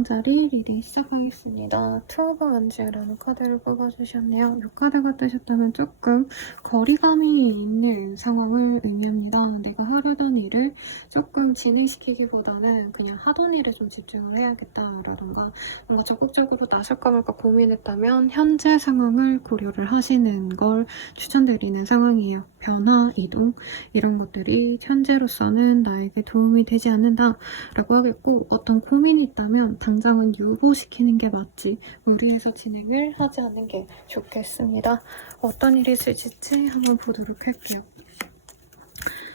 10장짜리 리딩 시작하겠습니다. 투 오브 원즈라는 카드를 뽑아주셨네요. 이 카드가 뜨셨다면 조금 거리감이 있는 상황을 의미합니다. 내가 하려던 일을 조금 진행시키기보다는 그냥 하던 일에 좀 집중을 해야겠다라던가 뭔가 적극적으로 나설까 말까 고민했다면 현재 상황을 고려를 하시는 걸 추천드리는 상황이에요. 변화, 이동 이런 것들이 현재로서는 나에게 도움이 되지 않는다라고 하겠고, 어떤 고민이 있다면 당장은 유보시키는 게 맞지 무리해서 진행을 하지 않는 게 좋겠습니다. 어떤 일이 있을지 한번 보도록 할게요.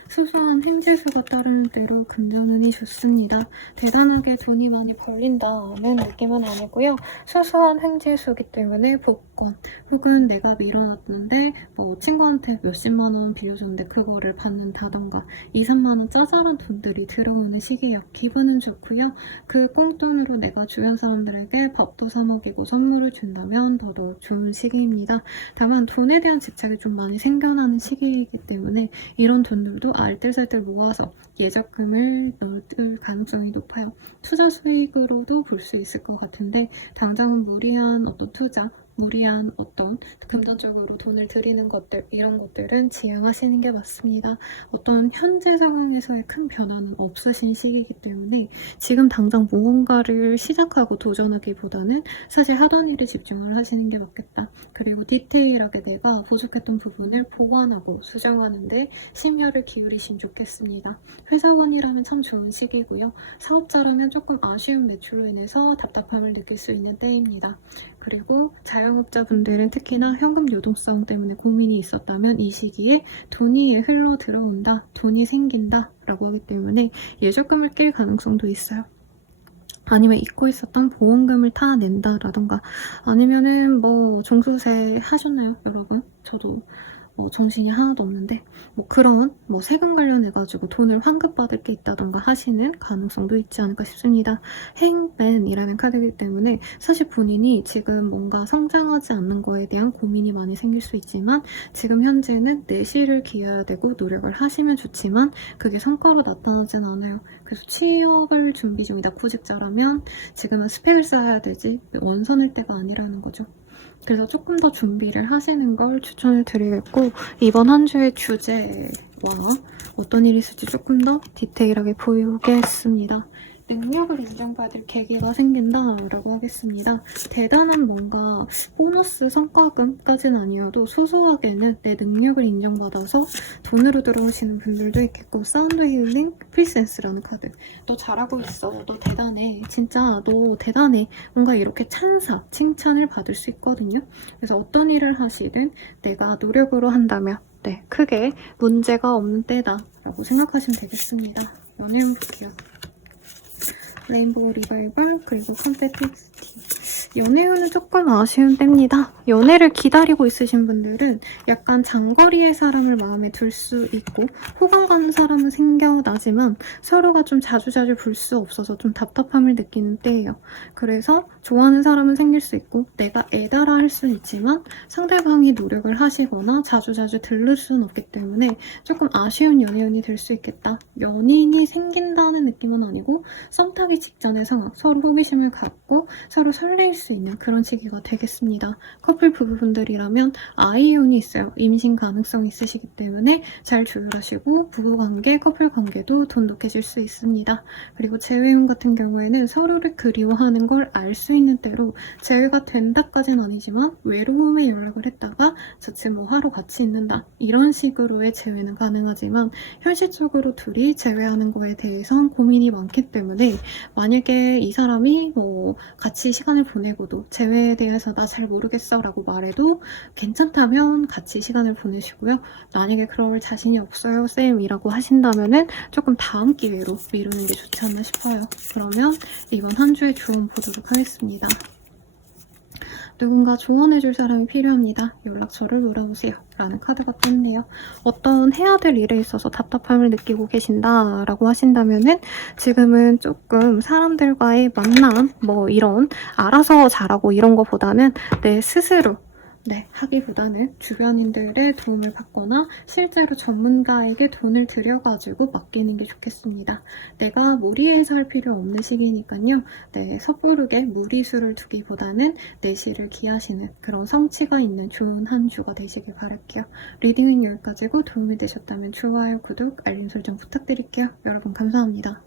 소소한 행재수가 따르는 대로 금전운이 좋습니다. 대단하게 돈이 많이 벌린다는 느낌은 아니고요. 소소한 행재수이기 때문에 복권 혹은 내가 밀어놨는데 뭐 친구한테 몇십만 원 빌려줬는데 그거를 받는다던가 2, 3만 원 짜잘한 돈들이 들어오는 시기예요. 기분은 좋고요. 그 꽁돈으로 내가 주변 사람들에게 밥도 사 먹이고 선물을 준다면 더더욱 좋은 시기입니다. 다만 돈에 대한 집착이 좀 많이 생겨나는 시기이기 때문에 이런 돈들도 알뜰살뜰 모아서 예적금을 넣을 가능성이 높아요. 투자 수익으로도 볼 수 있을 것 같은데 당장은 무리한 어떤 투자, 무리한 어떤 금전적으로 돈을 들이는 것들, 이런 것들은 지양하시는 게 맞습니다. 어떤 현재 상황에서의 큰 변화는 없으신 시기이기 때문에 지금 당장 무언가를 시작하고 도전하기보다는 사실 하던 일에 집중을 하시는 게 맞겠다. 그리고 디테일하게 내가 부족했던 부분을 보완하고 수정하는데 심혈을 기울이시면 좋겠습니다. 회사원이라면 참 좋은 시기고요. 사업자라면 조금 아쉬운 매출로 인해서 답답함을 느낄 수 있는 때입니다. 그리고 자영업자분들은 특히나 현금 유동성 때문에 고민이 있었다면 이 시기에 돈이 흘러 들어온다, 돈이 생긴다 라고 하기 때문에 예적금을 낄 가능성도 있어요. 아니면 잊고 있었던 보험금을 타낸다라던가, 아니면은 뭐 종소세 하셨나요, 여러분? 저도 정신이 하나도 없는데 그런 세금 관련해가지고 돈을 환급받을 게 있다던가 하시는 가능성도 있지 않을까 싶습니다. 행맨이라는 카드이기 때문에 사실 본인이 지금 뭔가 성장하지 않는 거에 대한 고민이 많이 생길 수 있지만 지금 현재는 내실을 기해야 되고 노력을 하시면 좋지만 그게 성과로 나타나진 않아요. 그래서 취업을 준비 중이다. 구직자라면 지금은 스펙을 쌓아야 되지 원선일 때가 아니라는 거죠. 그래서 조금 더 준비를 하시는 걸 추천을 드리겠고, 이번 한 주의 주제와 어떤 일이 있을지 조금 더 디테일하게 보이겠습니다. 능력을 인정받을 계기가 생긴다라고 하겠습니다. 대단한 뭔가 보너스 성과금까지는 아니어도 소소하게는 내 능력을 인정받아서 돈으로 들어오시는 분들도 있겠고, 사운드 힐링 필센스라는 카드. 너 잘하고 있어. 너 대단해. 진짜 너 대단해. 뭔가 이렇게 칭찬을 받을 수 있거든요. 그래서 어떤 일을 하시든 내가 노력으로 한다면 크게 문제가 없는 때다라고 생각하시면 되겠습니다. 연애운 볼게요. 레인보우 리바이벌, 그리고 컴패티비티. 연애운은 조금 아쉬운 때입니다. 연애를 기다리고 있으신 분들은 약간 장거리의 사람을 마음에 둘 수 있고 호감 가는 사람은 생겨나지만 서로가 좀 자주자주 볼 수 없어서 좀 답답함을 느끼는 때예요. 그래서 좋아하는 사람은 생길 수 있고 내가 애달아 할 수는 있지만 상대방이 노력을 하시거나 자주자주 들를 수는 없기 때문에 조금 아쉬운 연애운이 될 수 있겠다. 연인이 생긴다는 느낌은 아니고 썸 타기 직전의 상황, 서로 호기심을 갖고 서로 설레일 수 있는 그런 시기가 되겠습니다. 커플 부부분들이라면 아이운이 있어요. 임신 가능성이 있으시기 때문에 잘 조율하시고 부부관계, 커플관계도 돈독해질 수 있습니다. 그리고 재회운 같은 경우에는 서로를 그리워하는 걸 알 수 있는 때로 재회가 된다까지는 아니지만 외로움에 연락을 했다가 저층 하러 같이 있는다. 이런 식으로의 재회는 가능하지만 현실적으로 둘이 재회하는 거에 대해선 고민이 많기 때문에 만약에 이 사람이 같이 시간을 보내고도 재회에 대해서 나 잘 모르겠어 라고 말해도 괜찮다면 같이 시간을 보내시고요. 만약에 그럴 자신이 없어요 쌤이라고 하신다면은 조금 다음 기회로 미루는 게 좋지 않나 싶어요. 그러면 이번 한 주의 조언 보도록 하겠습니다. 누군가 조언해줄 사람이 필요합니다. 연락처를 물어보세요. 라는 카드가 떴네요. 어떤 해야 될 일에 있어서 답답함을 느끼고 계신다라고 하신다면은 지금은 조금 사람들과의 만남 이런 알아서 잘하고 이런 거보다는 내 스스로 네, 학위보다는 주변인들의 도움을 받거나 실제로 전문가에게 돈을 들여가지고 맡기는 게 좋겠습니다. 내가 무리해서 할 필요 없는 시기니까요. 네, 섣부르게 무리수를 두기보다는 내실을 기하시는 그런 성취가 있는 좋은 한 주가 되시길 바랄게요. 리딩은 여기까지고 도움이 되셨다면 좋아요, 구독, 알림 설정 부탁드릴게요. 여러분 감사합니다.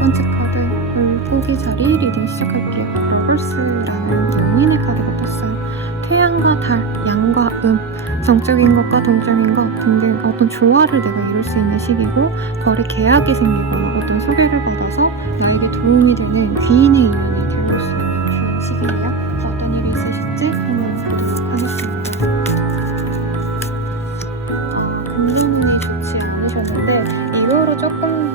첫 번째 카드 물고기 자리 리딩 시작할게요. 러블스라는 연인의 카드가 떴어요. 태양과 달, 양과 정적인 것과 동적인 것 등등 어떤 조화를 내가 이룰 수 있는 시기고, 거래 계약이 생기거나 어떤 소개를 받아서 나에게 도움이 되는 귀인의 인연이 들릴 수 있는 좋은 시기예요. 어떤 일이 있으실지 한번 보도록 하겠습니다. 금전운이 좋지 않으셨는데 이후로 조금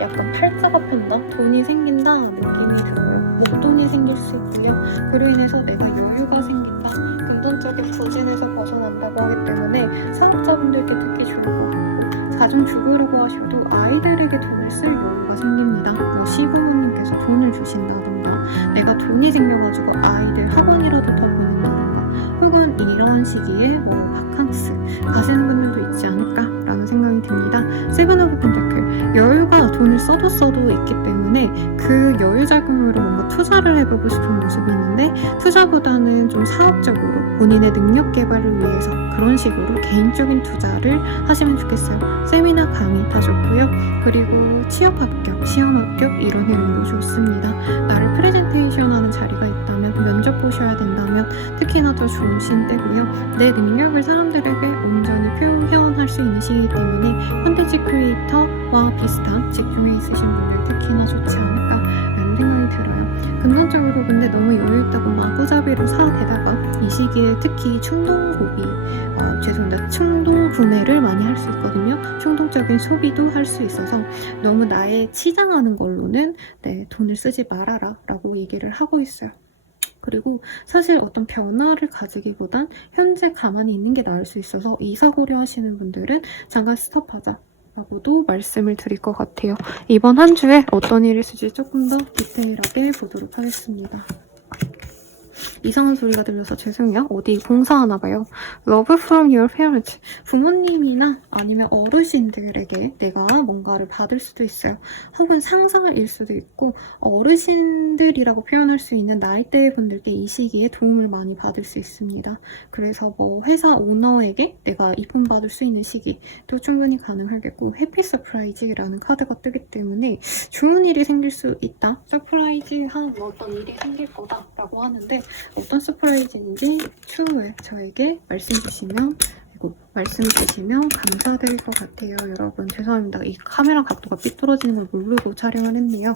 약간 팔자가 편다? 돈이 생긴다 느낌이 들어요. 목돈이 생길 수 있고요. 그로 인해서 내가 여유가 생긴다. 금전적인 부진에서 벗어난다고 하기 때문에 사업자분들께 특히 좋을 것 같고, 자좀 주부려고 하셔도 아이들에게 돈을 쓸 여유가 생깁니다. 뭐 시부모님께서 돈을 주신다던가, 내가 돈이 생겨가지고 아이들 학원이라도 더 보낸다던가, 혹은 이러한 시기에 뭐 바캉스 가시는 분들도 있지 않을까라는 생각이 듭니다. 세븐 오브 펜타클, 여유가 돈을 써도 있기 때문에 그 여유 자금으로 뭔가 투자를 해보고 싶은 모습이 있는데, 투자보다는 좀 사업적으로 본인의 능력 개발을 위해서 그런 식으로 개인적인 투자를 하시면 좋겠어요. 세미나 강의 다 좋고요. 그리고 취업 합격, 시험 합격 이런 내용도 좋습니다. 나를 프레젠테이션 하는 자리가 있다면, 면접 보셔야 된다면 특히나 더 좋으신 때고요. 내 능력을 사람들에게 온전히 표현하실 수 있는 시기이기 때문에 콘텐츠 크리에이터와 비슷한 직종에 있으신 분들 특히나 좋지 않을까라는 생각이 들어요. 금전적으로 근데 너무 여유있다고 마구잡이로 사대다가 이 시기에 특히 충동 구매를 많이 할 수 있거든요. 충동적인 소비도 할 수 있어서 너무 나에 치장하는 걸로는 돈을 쓰지 말아라 라고 얘기를 하고 있어요. 그리고 사실 어떤 변화를 가지기보단 현재 가만히 있는 게 나을 수 있어서 이사 고려하시는 분들은 잠깐 스톱하자 라고도 말씀을 드릴 것 같아요. 이번 한 주에 어떤 일이 있을지 조금 더 디테일하게 보도록 하겠습니다. 이상한 소리가 들려서 죄송해요. 어디 공사하나 봐요. Love from your parents. 부모님이나 아니면 어르신들에게 내가 뭔가를 받을 수도 있어요. 혹은 상상할 일 수도 있고 어르신들이라고 표현할 수 있는 나이대의 분들께 이 시기에 도움을 많이 받을 수 있습니다. 그래서 뭐 회사 오너에게 내가 이쁨 받을 수 있는 시기도 충분히 가능하겠고 해피 서프라이즈라는 카드가 뜨기 때문에 좋은 일이 생길 수 있다. 서프라이즈한 어떤 일이 생길 거다라고 하는데 어떤 서프라이즈인지 추후에 저에게 말씀주시면 감사드릴 것 같아요. 여러분 죄송합니다. 이 카메라 각도가 삐뚤어지는 걸 모르고 촬영을 했네요.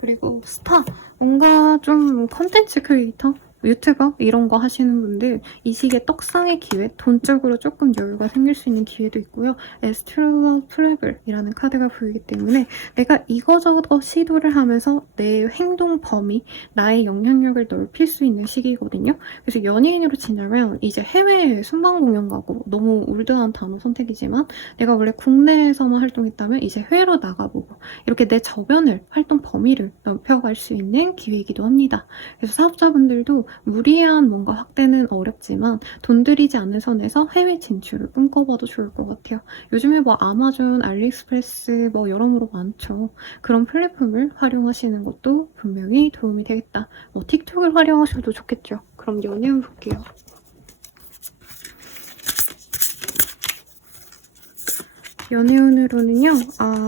그리고 스타 뭔가 좀 컨텐츠 크리에이터 유튜버 이런 거 하시는 분들 이 시기에 떡상의 기회, 돈적으로 조금 여유가 생길 수 있는 기회도 있고요. 에스트로와 트래블이라는 카드가 보이기 때문에 내가 이거저거 시도를 하면서 내 행동 범위, 나의 영향력을 넓힐 수 있는 시기거든요. 그래서 연예인으로 치자면 이제 해외에 순방 공연 가고 너무 올드한 단어 선택이지만 내가 원래 국내에서만 활동했다면 이제 해외로 나가보고 이렇게 내 저변을, 활동 범위를 넓혀갈 수 있는 기회이기도 합니다. 그래서 사업자분들도 무리한 뭔가 확대는 어렵지만 돈 들이지 않는 선에서 해외 진출을 꿈꿔봐도 좋을 것 같아요. 요즘에 뭐 아마존, 알리익스프레스 뭐 여러모로 많죠. 그런 플랫폼을 활용하시는 것도 분명히 도움이 되겠다. 뭐 틱톡을 활용하셔도 좋겠죠. 그럼 연예운 볼게요. 연애운으로는요,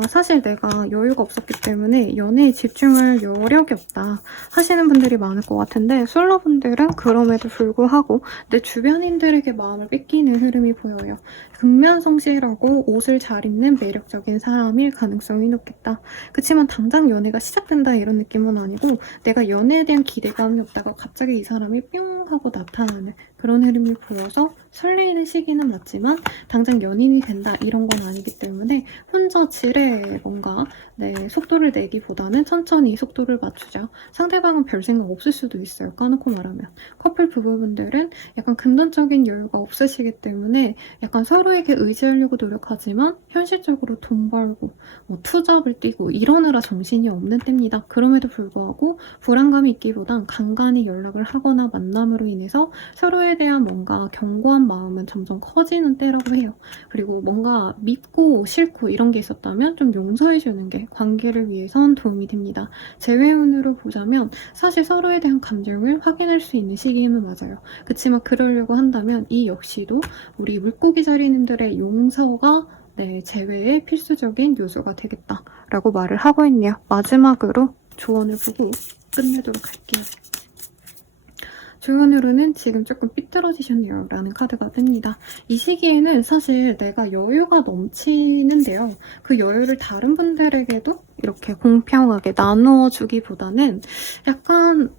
사실 내가 여유가 없었기 때문에 연애에 집중할 여력이 없다 하시는 분들이 많을 것 같은데 솔로분들은 그럼에도 불구하고 내 주변인들에게 마음을 뺏기는 흐름이 보여요. 극면성실하고 옷을 잘 입는 매력적인 사람일 가능성이 높겠다. 그치만 당장 연애가 시작된다 이런 느낌은 아니고 내가 연애에 대한 기대감이 없다가 갑자기 이 사람이 뿅 하고 나타나는 그런 흐름이 보여서 설레이는 시기는 맞지만 당장 연인이 된다 이런 건 아니기 때문에 혼자 지레 뭔가 속도를 내기보다는 천천히 속도를 맞추자. 상대방은 별 생각 없을 수도 있어요. 까놓고 말하면. 커플 부부분들은 약간 금전적인 여유가 없으시기 때문에 약간 서로에게 의지하려고 노력하지만 현실적으로 돈 벌고 뭐 투잡을 뛰고 이러느라 정신이 없는 때입니다. 그럼에도 불구하고 불안감이 있기보단 간간히 연락을 하거나 만남으로 인해서 서로에 대한 뭔가 견고한 마음은 점점 커지는 때라고 해요. 그리고 뭔가 믿고 싫고 이런 게 있었다면 좀 용서해주는 게 관계를 위해선 도움이 됩니다. 재회운으로 보자면 사실 서로에 대한 감정을 확인할 수 있는 시기임은 맞아요. 그치만 그러려고 한다면 이 역시도 우리 물고기 자리님들의 용서가 재회의 필수적인 요소가 되겠다라고 말을 하고 있네요. 마지막으로 조언을 보고 끝내도록 할게요. 조언으로는 지금 조금 삐뚤어지셨네요 라는 카드가 뜹니다. 이 시기에는 사실 내가 여유가 넘치는데요. 그 여유를 다른 분들에게도 이렇게 공평하게 나누어 주기보다는 약간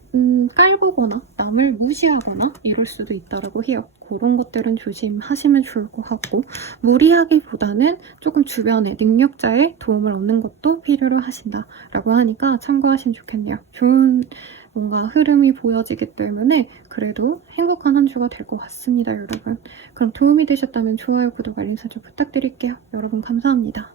깔보거나 남을 무시하거나 이럴 수도 있다고 해요. 그런 것들은 조심하시면 좋을 것 같고 무리하기보다는 조금 주변에 능력자의 도움을 얻는 것도 필요로 하신다라고 하니까 참고하시면 좋겠네요. 좋은 뭔가 흐름이 보여지기 때문에 그래도 행복한 한 주가 될 것 같습니다, 여러분. 그럼 도움이 되셨다면 좋아요, 구독, 알림 설정 부탁드릴게요. 여러분 감사합니다.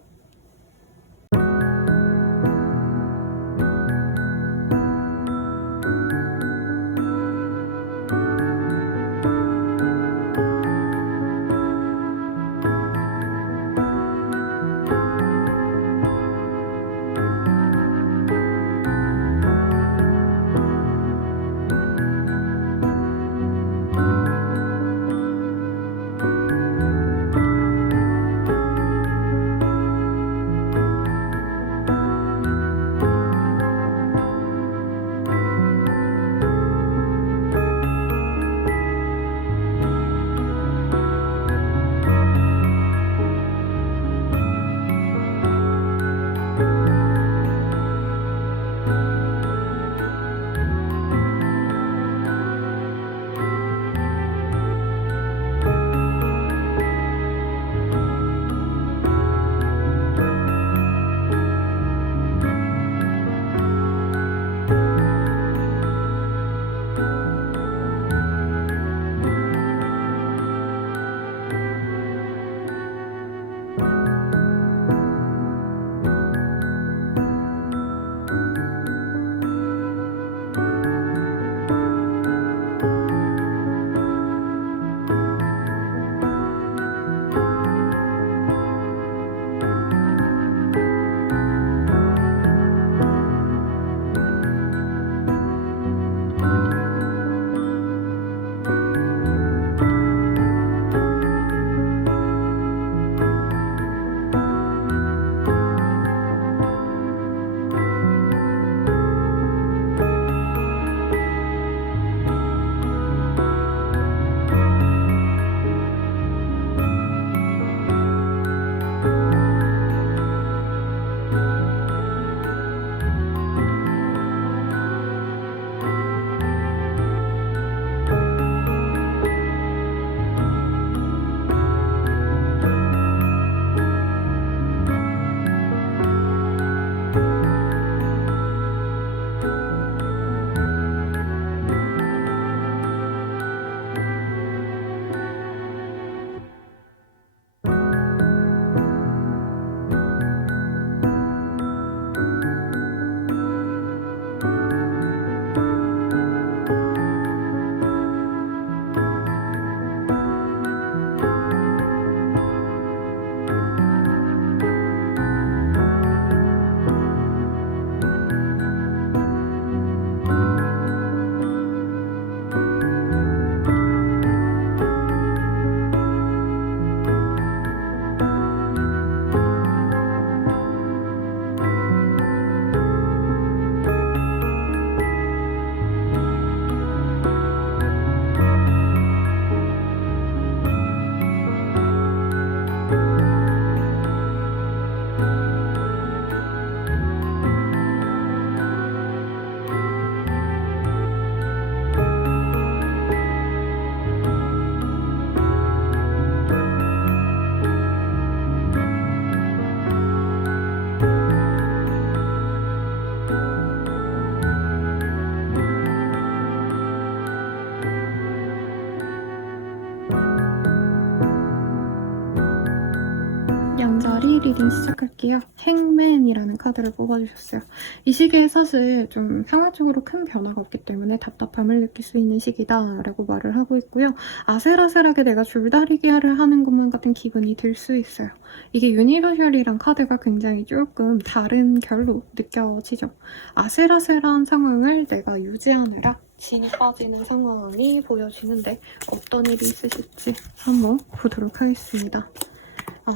리딩 시작할게요. 행맨이라는 카드를 뽑아주셨어요. 이 시기에 사실 좀 생활적으로 큰 변화가 없기 때문에 답답함을 느낄 수 있는 시기다 라고 말을 하고 있고요. 아슬아슬하게 내가 줄다리기를 하는 것만 같은 기분이 들 수 있어요. 이게 유니버셜이란 카드가 굉장히 조금 다른 결로 느껴지죠. 아슬아슬한 상황을 내가 유지하느라 진이 빠지는 상황이 보여지는데 어떤 일이 있으실지 한번 보도록 하겠습니다.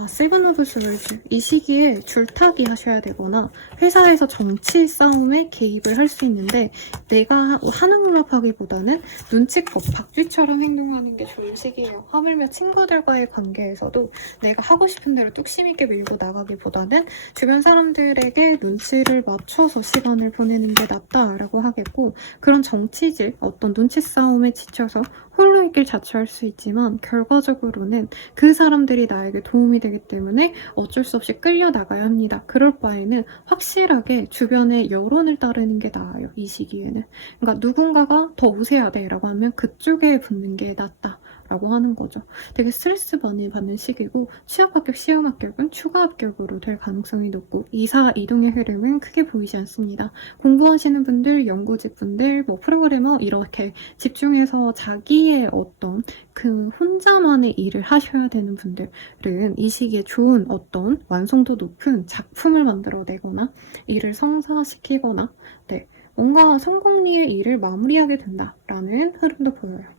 세븐 오브 스월즈. 이 시기에 줄타기 하셔야 되거나 회사에서 정치 싸움에 개입을 할 수 있는데 내가 한우물합하기보다는 눈치껏 박쥐처럼 행동하는 게 좋은 시기예요. 하물며 친구들과의 관계에서도 내가 하고 싶은 대로 뚝심 있게 밀고 나가기보다는 주변 사람들에게 눈치를 맞춰서 시간을 보내는 게 낫다라고 하겠고, 그런 정치질, 어떤 눈치 싸움에 지쳐서 홀로 있길 자처할 수 있지만 결과적으로는 그 사람들이 나에게 도움이 되기 때문에 어쩔 수 없이 끌려 나가야 합니다. 그럴 바에는 확실하게 주변의 여론을 따르는 게 나아요. 이 시기에는. 그러니까 누군가가 더 우세해야 돼 라고 하면 그쪽에 붙는 게 낫다 라고 하는 거죠. 되게 스트레스 많이 받는 시기고 취업 합격, 시험 합격은 추가 합격으로 될 가능성이 높고 이사, 이동의 흐름은 크게 보이지 않습니다. 공부하시는 분들, 연구직 분들, 뭐 프로그래머 이렇게 집중해서 자기의 어떤 그 혼자만의 일을 하셔야 되는 분들은 이 시기에 좋은 어떤 완성도 높은 작품을 만들어내거나 일을 성사시키거나 뭔가 성공리의 일을 마무리하게 된다라는 흐름도 보여요.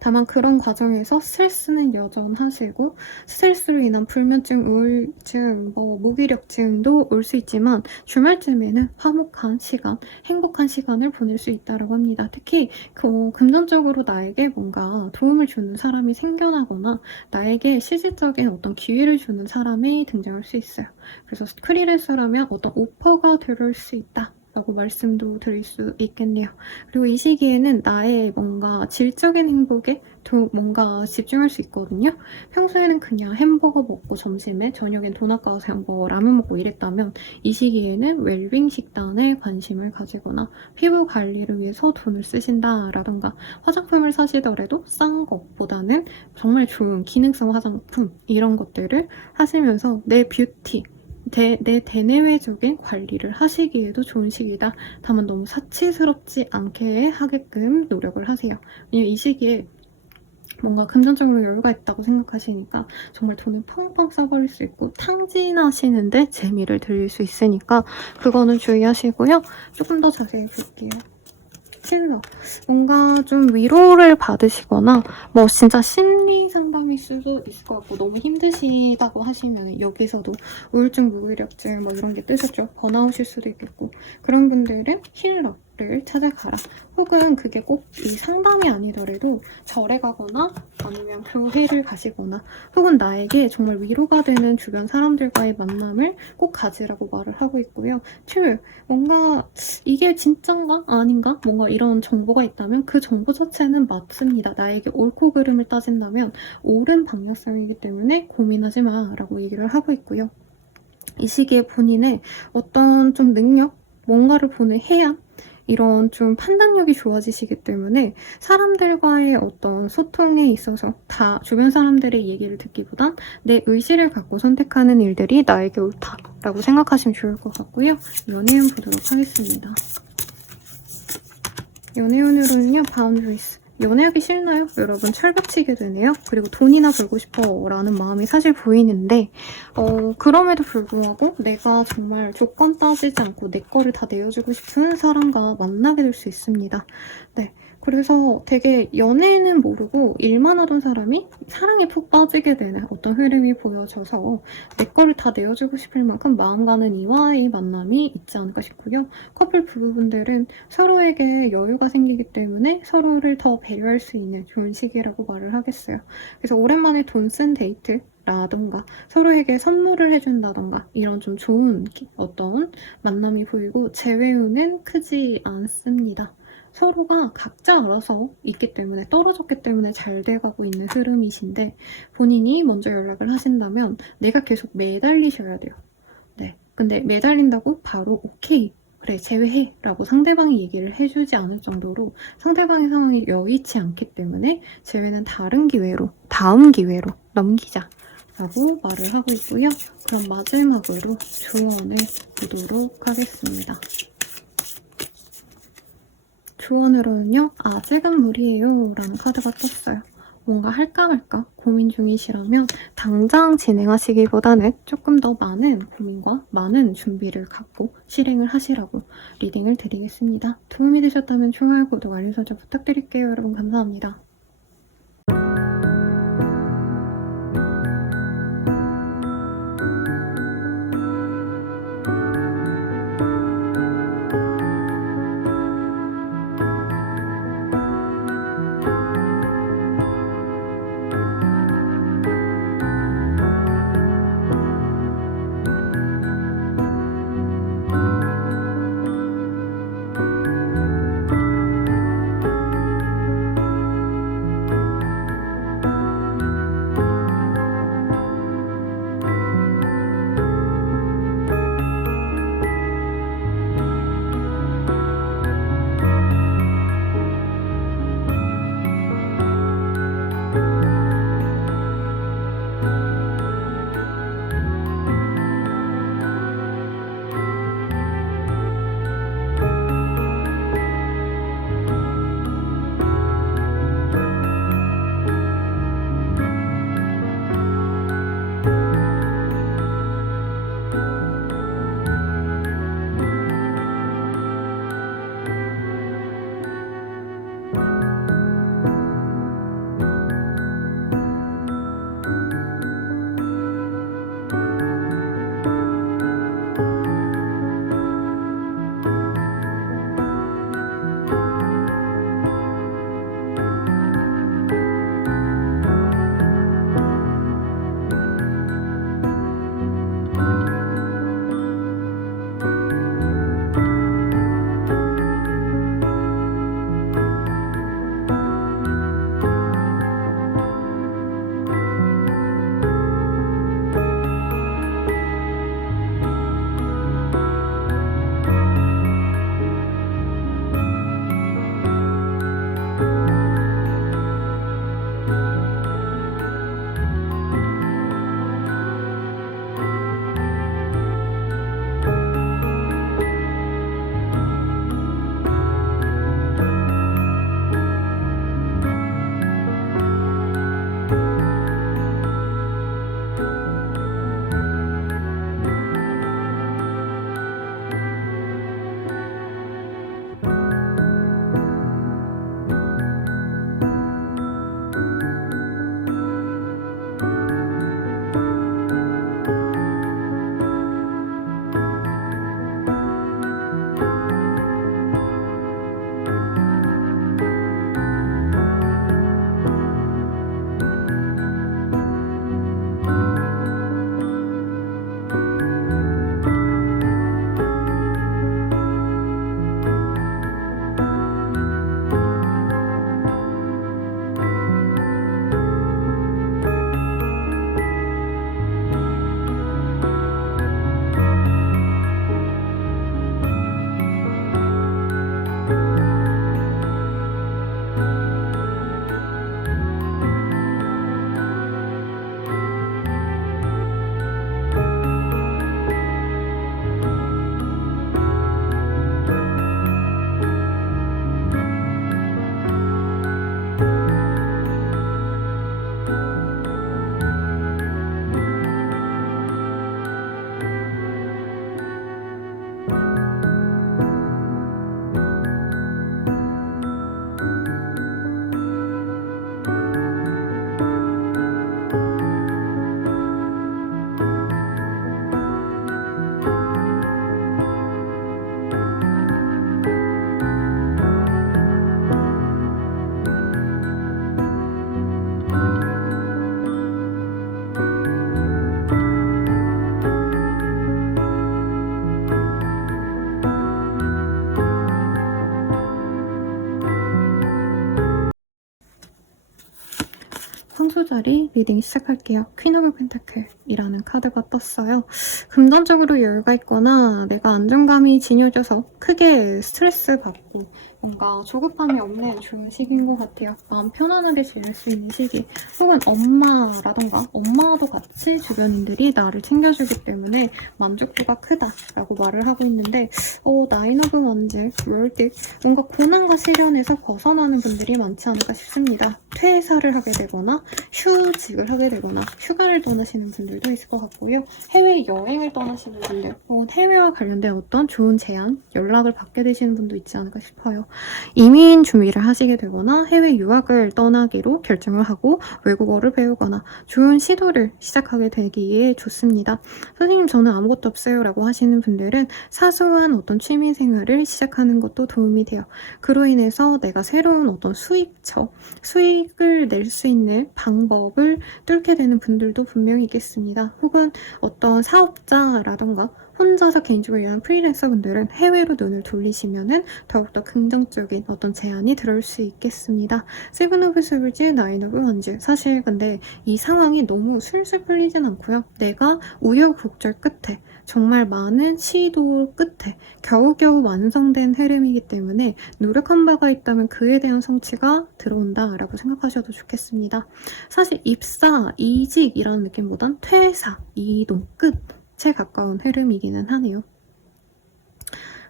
다만 그런 과정에서 스트레스는 여전하시고 스트레스로 인한 불면증, 우울증, 무기력증도 올 수 있지만 주말쯤에는 화목한 시간, 행복한 시간을 보낼 수 있다고 합니다. 특히 금전적으로 나에게 뭔가 도움을 주는 사람이 생겨나거나 나에게 실질적인 어떤 기회를 주는 사람이 등장할 수 있어요. 그래서 프리랜서라면 어떤 오퍼가 들어올 수 있다 라고 말씀도 드릴 수 있겠네요. 그리고 이 시기에는 나의 뭔가 질적인 행복에 뭔가 집중할 수 있거든요. 평소에는 그냥 햄버거 먹고 점심에, 저녁엔 돈 아까워서 라면 먹고 이랬다면 이 시기에는 웰빙 식단에 관심을 가지거나 피부 관리를 위해서 돈을 쓰신다라던가 화장품을 사시더라도 싼 것보다는 정말 좋은 기능성 화장품 이런 것들을 하시면서 내 뷰티, 내 대내외적인 관리를 하시기에도 좋은 시기다. 다만 너무 사치스럽지 않게 하게끔 노력을 하세요. 왜냐면 이 시기에 뭔가 금전적으로 여유가 있다고 생각하시니까 정말 돈을 펑펑 써버릴 수 있고 탕진하시는데 재미를 들릴 수 있으니까 그거는 주의하시고요. 조금 더 자세히 볼게요. 힐러. 뭔가 좀 위로를 받으시거나 뭐 진짜 심리 상담일 수도 있을 것 같고 너무 힘드시다고 하시면 여기서도 우울증, 무기력증 뭐 이런 게 뜨셨죠. 번아웃일 수도 있겠고 그런 분들은 힐러를 찾아가라. 혹은 그게 꼭 이 상담이 아니더라도 절에 가거나 아니면 교회를 가시거나 혹은 나에게 정말 위로가 되는 주변 사람들과의 만남을 꼭 가지라고 말을 하고 있고요. 뭔가 이게 진짠가 아닌가 뭔가 이런 정보가 있다면 그 정보 자체는 맞습니다. 나에게 옳고 그름을 따진다면 옳은 방향성이기 때문에 고민하지 마 라고 얘기를 하고 있고요. 이 시기에 본인의 어떤 좀 능력, 뭔가를 보는 해안 이런 좀 판단력이 좋아지시기 때문에 사람들과의 어떤 소통에 있어서 다 주변 사람들의 얘기를 듣기보단 내 의지를 갖고 선택하는 일들이 나에게 옳다라고 생각하시면 좋을 것 같고요. 연애운 보도록 하겠습니다. 연애운으로는요, 바운드리스. 연애하기 싫나요? 여러분 철벽치게 되네요. 그리고 돈이나 벌고 싶어 라는 마음이 사실 보이는데 그럼에도 불구하고 내가 정말 조건 따지지 않고 내 거를 다 내어주고 싶은 사람과 만나게 될 수 있습니다. 네. 그래서 되게 연애는 모르고 일만 하던 사람이 사랑에 푹 빠지게 되는 어떤 흐름이 보여져서 내 거를 다 내어주고 싶을 만큼 마음 가는 이와의 만남이 있지 않을까 싶고요. 커플 부부분들은 서로에게 여유가 생기기 때문에 서로를 더 배려할 수 있는 좋은 시기라고 말을 하겠어요. 그래서 오랜만에 돈 쓴 데이트 라던가 서로에게 선물을 해준다던가 이런 좀 좋은 어떤 만남이 보이고 재회운은 크지 않습니다. 서로가 각자 알아서 있기 때문에 떨어졌기 때문에 잘 돼가고 있는 흐름이신데 본인이 먼저 연락을 하신다면 내가 계속 매달리셔야 돼요. 네. 근데 매달린다고 바로 오케이 그래 제외해 라고 상대방이 얘기를 해주지 않을 정도로 상대방의 상황이 여의치 않기 때문에 제외는 다른 기회로 다음 기회로 넘기자 라고 말을 하고 있고요. 그럼 마지막으로 조언을 보도록 하겠습니다. 조언으로는요. 아직은 무리예요 라는 카드가 떴어요. 뭔가 할까 말까 고민 중이시라면 당장 진행하시기보다는 조금 더 많은 고민과 많은 준비를 갖고 실행을 하시라고 리딩을 드리겠습니다. 도움이 되셨다면 좋아요, 구독, 알림 설정 부탁드릴게요. 여러분 감사합니다. 상수자리 리딩 시작할게요. 퀸 오브 펜타클이라는 카드가 떴어요. 금전적으로 여유가 있거나 내가 안정감이 지녀져서 크게 스트레스 받고 하고 뭔가 조급함이 없는 좋은 시기인 것 같아요. 마음 편안하게 지낼 수 있는 시기. 혹은 엄마라던가 엄마도 같이 주변인들이 나를 챙겨주기 때문에 만족도가 크다라고 말을 하고 있는데 나인 오브 원즈, 월드 뭔가 고난과 시련에서 벗어나는 분들이 많지 않을까 싶습니다. 퇴사를 하게 되거나 휴직을 하게 되거나 휴가를 떠나시는 분들도 있을 것 같고요. 해외여행을 떠나시는 분들 혹은 해외와 관련된 어떤 좋은 제안, 연락을 받게 되시는 분도 있지 않을까 싶어요. 이민 준비를 하시게 되거나 해외 유학을 떠나기로 결정을 하고 외국어를 배우거나 좋은 시도를 시작하게 되기에 좋습니다. 선생님 저는 아무것도 없어요 라고 하시는 분들은 사소한 어떤 취미생활을 시작하는 것도 도움이 돼요. 그로 인해서 내가 새로운 어떤 수익을 낼 수 있는 방법을 뚫게 되는 분들도 분명히 있겠습니다. 혹은 어떤 사업자라던가 혼자서 개인적으로 일하는 프리랜서 분들은 해외로 눈을 돌리시면은 더욱더 긍정적인 어떤 제안이 들어올 수 있겠습니다. 세븐 오브 스월즈, 나인 오브 원즈. 사실 근데 이 상황이 너무 술술 풀리진 않고요. 내가 우여곡절 끝에 정말 많은 시도 끝에 겨우겨우 완성된 흐름이기 때문에 노력한 바가 있다면 그에 대한 성취가 들어온다라고 생각하셔도 좋겠습니다. 사실 입사, 이직이라는 느낌보단 퇴사, 이동, 끝에 가까운 흐름이기는 하네요.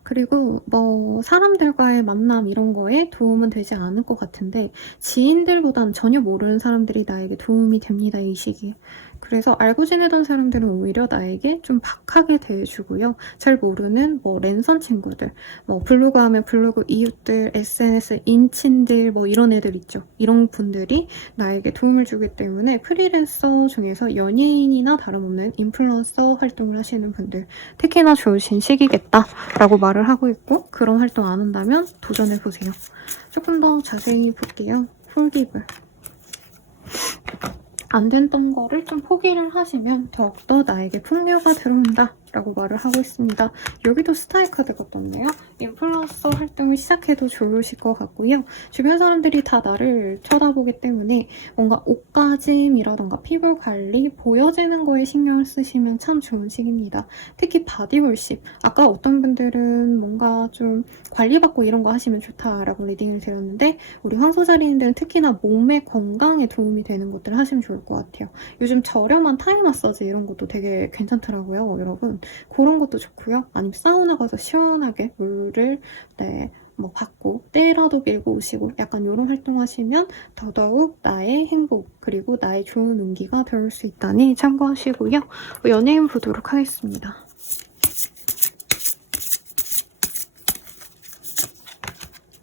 그리고 뭐 사람들과의 만남 이런 거에 도움은 되지 않을 것 같은데 지인들보단 전혀 모르는 사람들이 나에게 도움이 됩니다, 이 시기. 그래서 알고 지내던 사람들은 오히려 나에게 좀 박하게 대해주고요. 잘 모르는 뭐 랜선 친구들, 뭐 블로그 하면 블로그 이웃들, SNS 인친들 뭐 이런 애들 있죠. 이런 분들이 나에게 도움을 주기 때문에 프리랜서 중에서 연예인이나 다름없는 인플루언서 활동을 하시는 분들 특히나 좋으신 시기겠다라고 말을 하고 있고 그런 활동 안 한다면 도전해보세요. 조금 더 자세히 볼게요. 폴기블. 안 됐던 거를 좀 포기를 하시면 더욱더 나에게 풍요가 들어온다 라고 말을 하고 있습니다. 여기도 스타일 카드가 떴네요. 인플루언서 활동을 시작해도 좋으실 것 같고요. 주변 사람들이 다 나를 쳐다보기 때문에 뭔가 옷가짐이라던가 피부 관리, 보여지는 거에 신경을 쓰시면 참 좋은 시기입니다. 특히 바디월십. 아까 어떤 분들은 뭔가 좀 관리받고 이런 거 하시면 좋다라고 리딩을 드렸는데 우리 황소자리님들은 특히나 몸의 건강에 도움이 되는 것들을 하시면 좋을 것 같아요. 요즘 저렴한 타이 마사지 이런 것도 되게 괜찮더라고요, 여러분. 그런 것도 좋고요. 아니면 사우나 가서 시원하게 물을 뭐 받고 때라도 밀고 오시고 약간 이런 활동하시면 더더욱 나의 행복 그리고 나의 좋은 운기가 들어올 수 있다니 참고하시고요. 연예인 보도록 하겠습니다.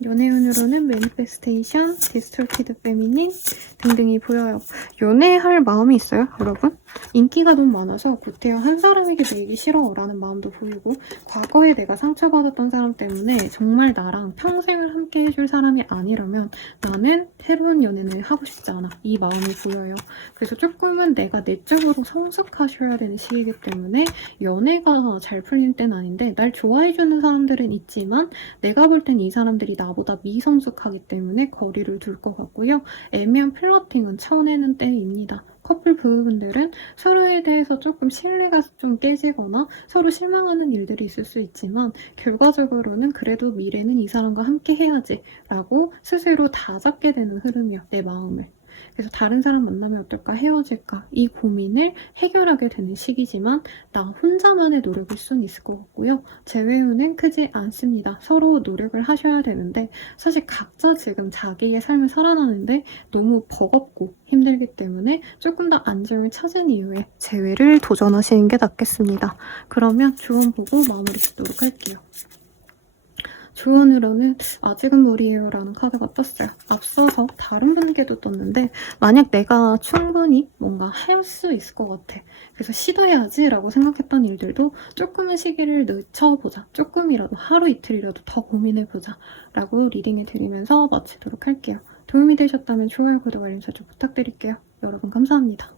연애운으로는 매니페스테이션, 디스토티드 페미닌 등등이 보여요. 연애할 마음이 있어요, 여러분? 인기가 너무 많아서 구태여 한 사람에게 매이기 싫어 라는 마음도 보이고 과거에 내가 상처받았던 사람 때문에 정말 나랑 평생을 함께 해줄 사람이 아니라면 나는 새로운 연애는 하고 싶지 않아. 이 마음이 보여요. 그래서 조금은 내가 내적으로 성숙하셔야 되는 시기이기 때문에 연애가 잘 풀리는 때는 아닌데 날 좋아해주는 사람들은 있지만 내가 볼 땐 이 사람들이 나보다 미성숙하기 때문에 거리를 둘 것 같고요. 애매한 플러팅은 쳐내는 때입니다. 커플 부부분들은 서로에 대해서 조금 신뢰가 좀 깨지거나 서로 실망하는 일들이 있을 수 있지만 결과적으로는 그래도 미래는 이 사람과 함께 해야지 라고 스스로 다잡게 되는 흐름이야, 내 마음을. 그래서 다른 사람 만나면 어떨까, 헤어질까 이 고민을 해결하게 되는 시기지만 나 혼자만의 노력일 수는 있을 것 같고요. 재회운은 크지 않습니다. 서로 노력을 하셔야 되는데 사실 각자 지금 자기의 삶을 살아가는데 너무 버겁고 힘들기 때문에 조금 더 안정을 찾은 이후에 재회를 도전하시는 게 낫겠습니다. 그러면 조언 보고 마무리 짓도록 할게요. 조언으로는 아직은 무리예요 라는 카드가 떴어요. 앞서서 다른 분께도 떴는데 만약 내가 충분히 뭔가 할 수 있을 것 같아. 그래서 시도해야지 라고 생각했던 일들도 조금은 시기를 늦춰보자. 조금이라도 하루 이틀이라도 더 고민해보자 라고 리딩을 드리면서 마치도록 할게요. 도움이 되셨다면 좋아요, 구독, 알림 설정 부탁드릴게요. 여러분 감사합니다.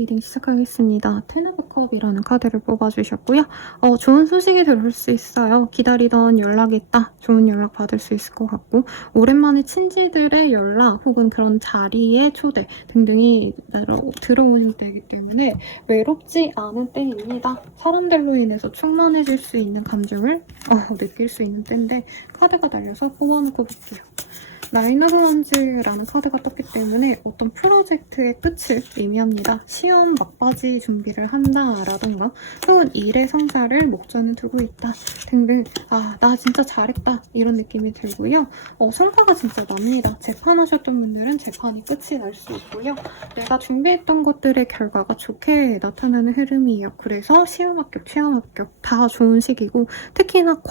리딩 시작하겠습니다. 텐 오브 컵이라는 카드를 뽑아주셨고요. 좋은 소식이 들을 수 있어요. 기다리던 연락이 있다. 좋은 연락 받을 수 있을 것 같고 오랜만에 친지들의 연락 혹은 그런 자리의 초대 등등이 들어오는 때이기 때문에 외롭지 않은 때입니다. 사람들로 인해서 충만해질 수 있는 감정을 느낄 수 있는 때인데 카드가 달려서 뽑아놓고 볼게요. 나인 오브 원즈라는 카드가 떴기 때문에 어떤 프로젝트의 끝을 의미합니다. 시험 막바지 준비를 한다라던가 혹은 일의 성과를 목전에 두고 있다 등등. 나 진짜 잘했다 이런 느낌이 들고요. 성과가 진짜 납니다. 재판하셨던 분들은 재판이 끝이 날 수 있고요. 내가 준비했던 것들의 결과가 좋게 나타나는 흐름이에요. 그래서 시험 합격, 취업 합격 다 좋은 시기고 특히나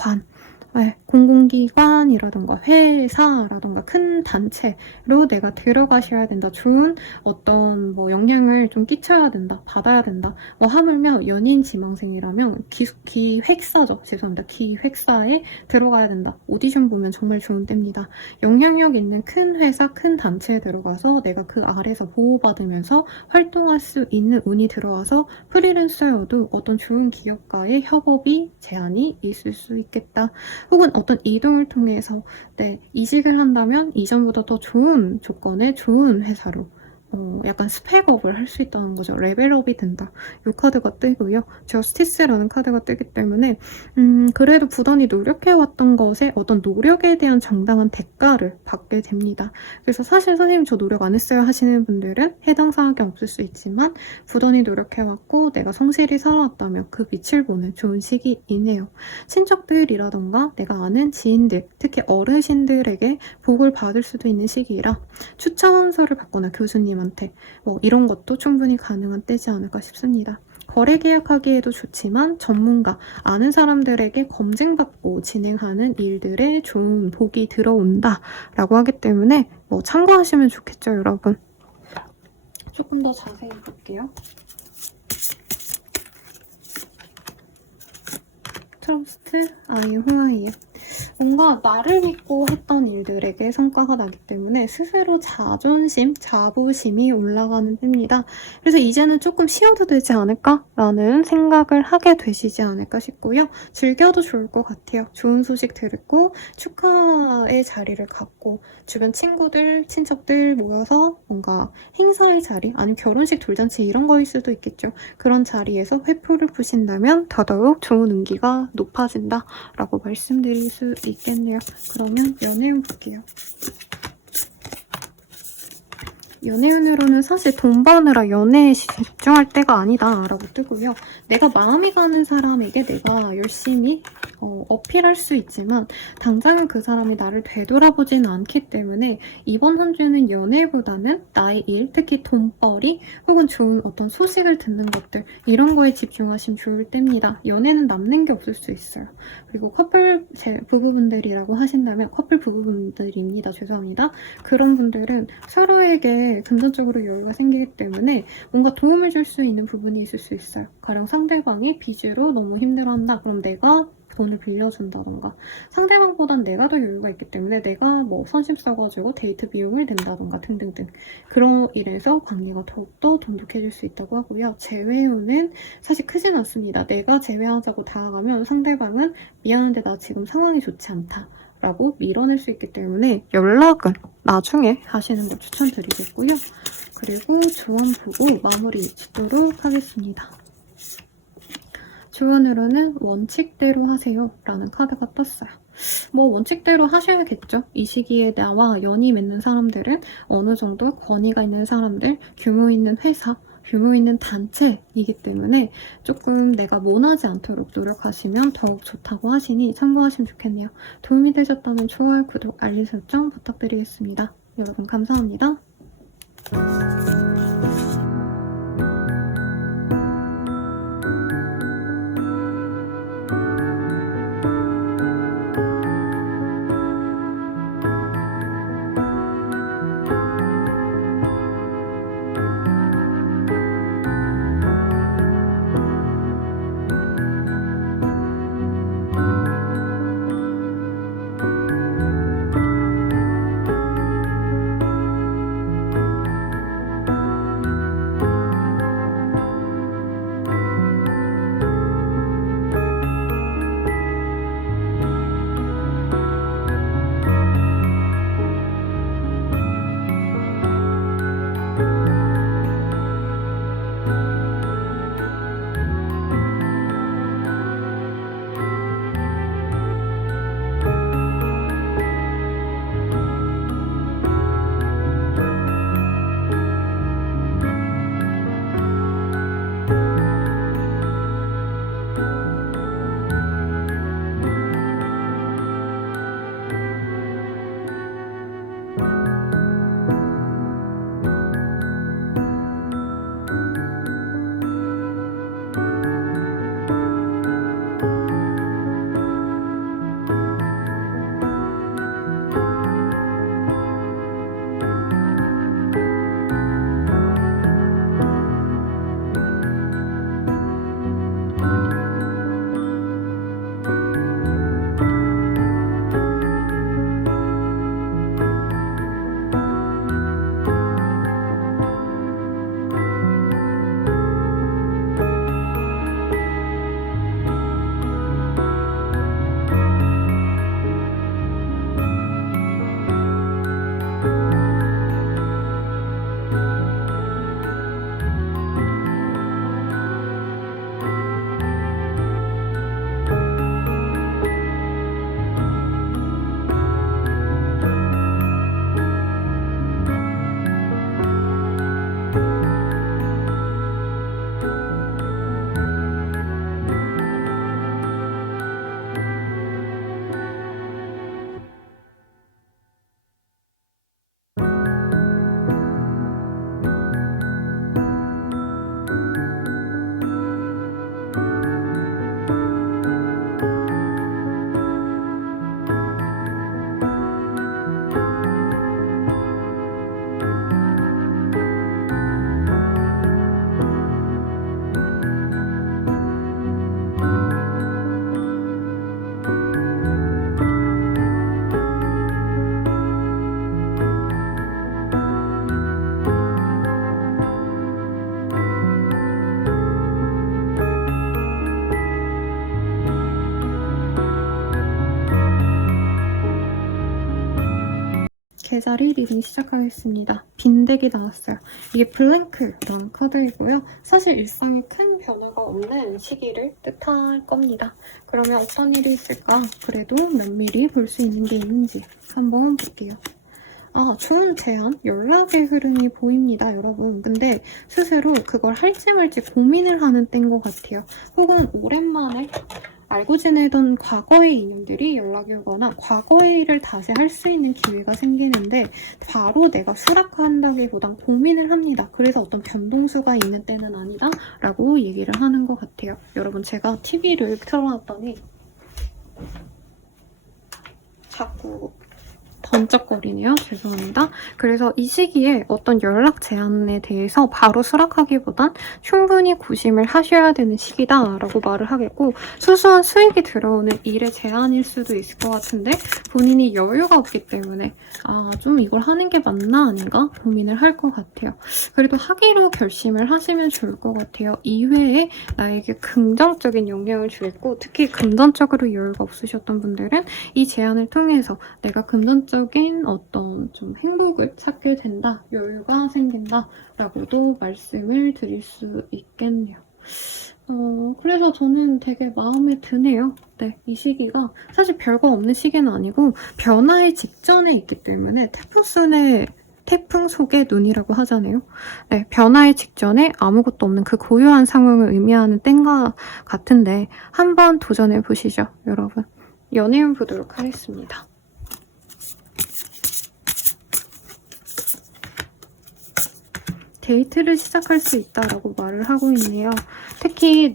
공공기관이라던가 회사라던가 큰 단체로 내가 들어가셔야 된다. 좋은 어떤 영향을 좀 끼쳐야 된다. 받아야 된다. 하물며 연인 지망생이라면 기획사죠. 죄송합니다. 기획사에 들어가야 된다. 오디션 보면 정말 좋은 때입니다. 영향력 있는 큰 회사, 큰 단체에 들어가서 내가 그 아래서 보호받으면서 활동할 수 있는 운이 들어와서 프리랜서여도 어떤 좋은 기업과의 협업이 제한이 있을 수 있겠다. 혹은 어떤 이동을 통해서 이직을 한다면 이전보다 더 좋은 조건의 좋은 회사로 약간 스펙업을 할 수 있다는 거죠. 레벨업이 된다. 이 카드가 뜨고요. 저스티스라는 카드가 뜨기 때문에 그래도 부단히 노력해왔던 것에 어떤 노력에 대한 정당한 대가를 받게 됩니다. 그래서 사실 선생님 저 노력 안 했어요 하시는 분들은 해당 사항이 없을 수 있지만 부단히 노력해왔고 내가 성실히 살아왔다면 그 빛을 보는 좋은 시기이네요. 친척들이라던가 내가 아는 지인들, 특히 어르신들에게 복을 받을 수도 있는 시기라 추천서를 받거나 교수님한테 이런 것도 충분히 가능한 때지 않을까 싶습니다. 거래 계약하기에도 좋지만 전문가, 아는 사람들에게 검증받고 진행하는 일들에 좋은 복이 들어온다 라고 하기 때문에 참고하시면 좋겠죠, 여러분. 조금 더 자세히 볼게요. 트러스트, 호아이에 뭔가 나를 믿고 했던 일들에게 성과가 나기 때문에 스스로 자존심, 자부심이 올라가는 때입니다. 그래서 이제는 조금 쉬어도 되지 않을까라는 생각을 하게 되시지 않을까 싶고요. 즐겨도 좋을 것 같아요. 좋은 소식 들었고 축하의 자리를 갖고 주변 친구들, 친척들 모여서 뭔가 행사의 자리, 아니면 결혼식, 돌잔치 이런 거일 수도 있겠죠. 그런 자리에서 회포를 푸신다면 더더욱 좋은 운기가 높아진다라고 말씀드릴 수 있겠네요. 그러면 연애운 볼게요. 연애운으로는 사실 돈 버느라 연애에 집중할 때가 아니다 라고 뜨고요. 내가 마음이 가는 사람에게 내가 열심히 어필할 수 있지만 당장은 그 사람이 나를 되돌아보지는 않기 때문에 이번 한 주는 연애보다는 나의 일, 특히 돈벌이 혹은 좋은 어떤 소식을 듣는 것들 이런 거에 집중하시면 좋을 때입니다. 연애는 남는 게 없을 수 있어요. 그리고 커플 부부분들이라고 하신다면 커플 부부분들입니다. 죄송합니다. 그런 분들은 서로에게 금전적으로 여유가 생기기 때문에 뭔가 도움을 줄 수 있는 부분이 있을 수 있어요. 가령 상대방이 빚으로 너무 힘들어한다. 그럼 내가 돈을 빌려준다던가 상대방보단 내가 더 여유가 있기 때문에 내가 선심 써가지고 데이트 비용을 낸다던가 등등등 그런 일에서 관계가 더욱더 돈독해질 수 있다고 하고요. 재회운은 사실 크진 않습니다. 내가 재회하자고 다가가면 상대방은 미안한데 나 지금 상황이 좋지 않다 라고 밀어낼 수 있기 때문에 연락은 나중에 하시는 걸 추천드리겠고요. 그리고 조언 보고 마무리 짓도록 하겠습니다. 조언으로는 원칙대로 하세요 라는 카드가 떴어요. 원칙대로 하셔야겠죠. 이 시기에 나와 연이 맺는 사람들은 어느 정도 권위가 있는 사람들, 규모 있는 회사, 규모 있는 단체이기 때문에 조금 내가 모나지 않도록 노력하시면 더욱 좋다고 하시니 참고하시면 좋겠네요. 도움이 되셨다면 좋아요, 구독, 알림 설정 부탁드리겠습니다. 여러분 감사합니다. 제자리 리딩 시작하겠습니다. 빈덱이 나왔어요. 이게 블랭크라는 카드이고요. 사실 일상에 큰 변화가 없는 시기를 뜻할 겁니다. 그러면 어떤 일이 있을까? 그래도 면밀히 볼 수 있는 게 있는지 한번 볼게요. 좋은 제안, 연락의 흐름이 보입니다, 여러분. 근데 스스로 그걸 할지 말지 고민을 하는 때인 것 같아요. 혹은 오랜만에 알고 지내던 과거의 인연들이 연락이 오거나 과거의 일을 다시 할 수 있는 기회가 생기는데 바로 내가 수락한다기보단 고민을 합니다. 그래서 어떤 변동수가 있는 때는 아니다 라고 얘기를 하는 것 같아요. 여러분, 제가 TV를 틀어놨더니 자꾸 번쩍거리네요. 죄송합니다. 그래서 이 시기에 어떤 연락 제안에 대해서 바로 수락하기보단 충분히 고심을 하셔야 되는 시기다라고 말을 하겠고, 소소한 수익이 들어오는 일의 제안일 수도 있을 것 같은데 본인이 여유가 없기 때문에 좀 이걸 하는 게 맞나 아닌가 고민을 할 것 같아요. 그래도 하기로 결심을 하시면 좋을 것 같아요. 이외에 나에게 긍정적인 영향을 주겠고, 특히 금전적으로 여유가 없으셨던 분들은 이 제안을 통해서 내가 금전적인 어떤 좀 행복을 찾게 된다, 여유가 생긴다 라고도 말씀을 드릴 수 있겠네요. 그래서 저는 되게 마음에 드네요. 네, 이 시기가 사실 별거 없는 시기는 아니고 변화의 직전에 있기 때문에 태풍 속의 눈이라고 하잖아요. 네, 변화의 직전에 아무것도 없는 그 고요한 상황을 의미하는 때인가 같은데 한번 도전해 보시죠, 여러분. 연애운 보도록 하겠습니다. 데이트를 시작할 수 있다라고 말을 하고 있네요. 특히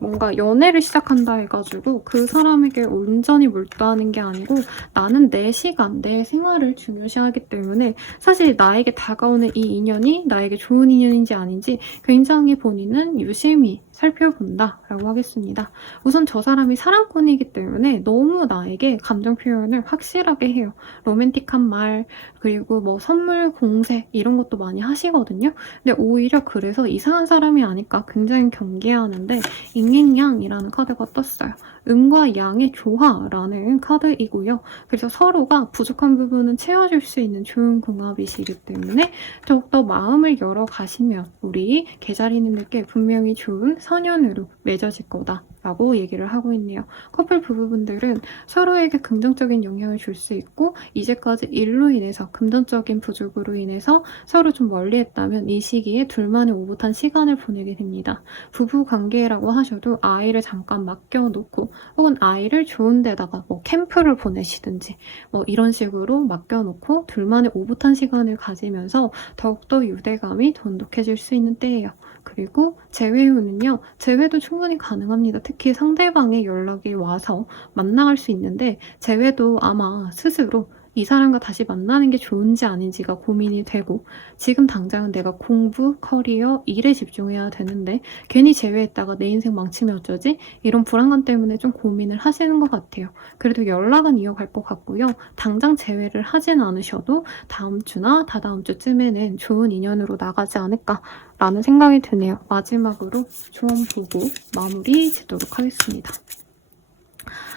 뭔가 연애를 시작한다 해가지고 그 사람에게 온전히 몰두하는 게 아니고 나는 내 시간, 내 생활을 중요시하기 때문에 사실 나에게 다가오는 이 인연이 나에게 좋은 인연인지 아닌지 굉장히 본인은 유심히 살펴본다라고 하겠습니다. 우선 저 사람이 사랑꾼이기 때문에 너무 나에게 감정 표현을 확실하게 해요. 로맨틱한 말, 그리고 뭐 선물, 공세 이런 것도 많이 하시거든요. 근데 오히려 그래서 이상한 사람이 아닐까 굉장히 경계하는데 잉잉양이라는 카드가 떴어요. 음과 양의 조화라는 카드이고요. 그래서 서로가 부족한 부분은 채워줄 수 있는 좋은 궁합이시기 때문에 더욱더 마음을 열어가시면 우리 개자리님들께 분명히 좋은 선연으로 맺어질 거다 라고 얘기를 하고 있네요. 커플 부부분들은 서로에게 긍정적인 영향을 줄 수 있고 이제까지 일로 인해서 금전적인 부족으로 인해서 서로 좀 멀리했다면 이 시기에 둘만의 오붓한 시간을 보내게 됩니다. 부부 관계라고 하셔도 아이를 잠깐 맡겨놓고 혹은 아이를 좋은 데다가 뭐 캠프를 보내시든지 뭐 이런 식으로 맡겨놓고 둘만의 오붓한 시간을 가지면서 더욱더 유대감이 돈독해질 수 있는 때예요. 그리고 재회후는요. 재회도 충분히 가능합니다. 특히 상대방의 연락이 와서 만나갈 수 있는데 재회도 아마 스스로 이 사람과 다시 만나는 게 좋은지 아닌지가 고민이 되고 지금 당장은 내가 공부, 커리어, 일에 집중해야 되는데 괜히 제외했다가 내 인생 망치면 어쩌지? 이런 불안감 때문에 좀 고민을 하시는 것 같아요. 그래도 연락은 이어갈 것 같고요. 당장 제외를 하진 않으셔도 다음 주나 다다음 주쯤에는 좋은 인연으로 나가지 않을까라는 생각이 드네요. 마지막으로 조언 보고 마무리 짓도록 하겠습니다.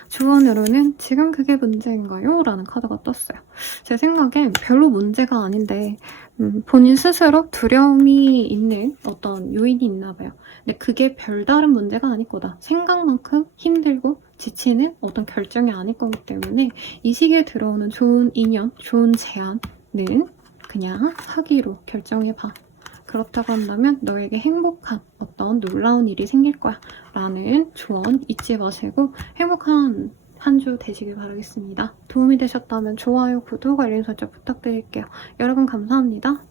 조언으로는 지금 그게 문제인가요? 라는 카드가 떴어요. 제 생각엔 별로 문제가 아닌데 본인 스스로 두려움이 있는 어떤 요인이 있나 봐요. 근데 그게 별다른 문제가 아닐 거다. 생각만큼 힘들고 지치는 어떤 결정이 아닐 거기 때문에 이 시기에 들어오는 좋은 인연, 좋은 제안은 그냥 하기로 결정해봐. 그렇다고 한다면 너에게 행복한 어떤 놀라운 일이 생길 거야 라는 조언 잊지 마시고 행복한 한 주 되시길 바라겠습니다. 도움이 되셨다면 좋아요, 구독, 알림 설정 부탁드릴게요. 여러분 감사합니다.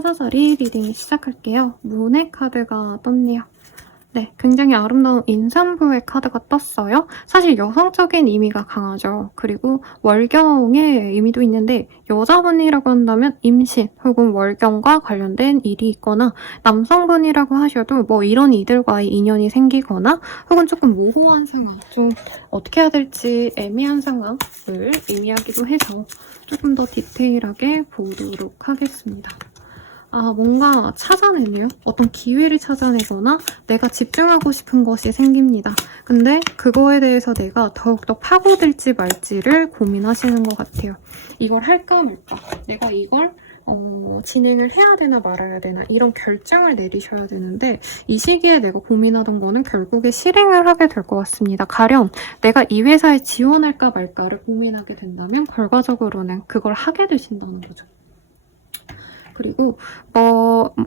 사자자리 리딩 시작할게요. 문의 카드가 떴네요. 네, 굉장히 아름다운 임산부의 카드가 떴어요. 사실 여성적인 의미가 강하죠. 그리고 월경의 의미도 있는데 여자분이라고 한다면 임신 혹은 월경과 관련된 일이 있거나 남성분이라고 하셔도 뭐 이런 이들과의 인연이 생기거나 혹은 조금 모호한 상황, 좀 어떻게 해야 될지 애매한 상황을 의미하기도 해서 조금 더 디테일하게 보도록 하겠습니다. 뭔가 찾아내네요. 어떤 기회를 찾아내거나 내가 집중하고 싶은 것이 생깁니다. 근데 그거에 대해서 내가 더욱더 파고들지 말지를 고민하시는 것 같아요. 이걸 할까 말까? 내가 이걸 진행을 해야 되나 말아야 되나 이런 결정을 내리셔야 되는데 이 시기에 내가 고민하던 거는 결국에 실행을 하게 될 것 같습니다. 가령 내가 이 회사에 지원할까 말까를 고민하게 된다면 결과적으로는 그걸 하게 되신다는 거죠. 그리고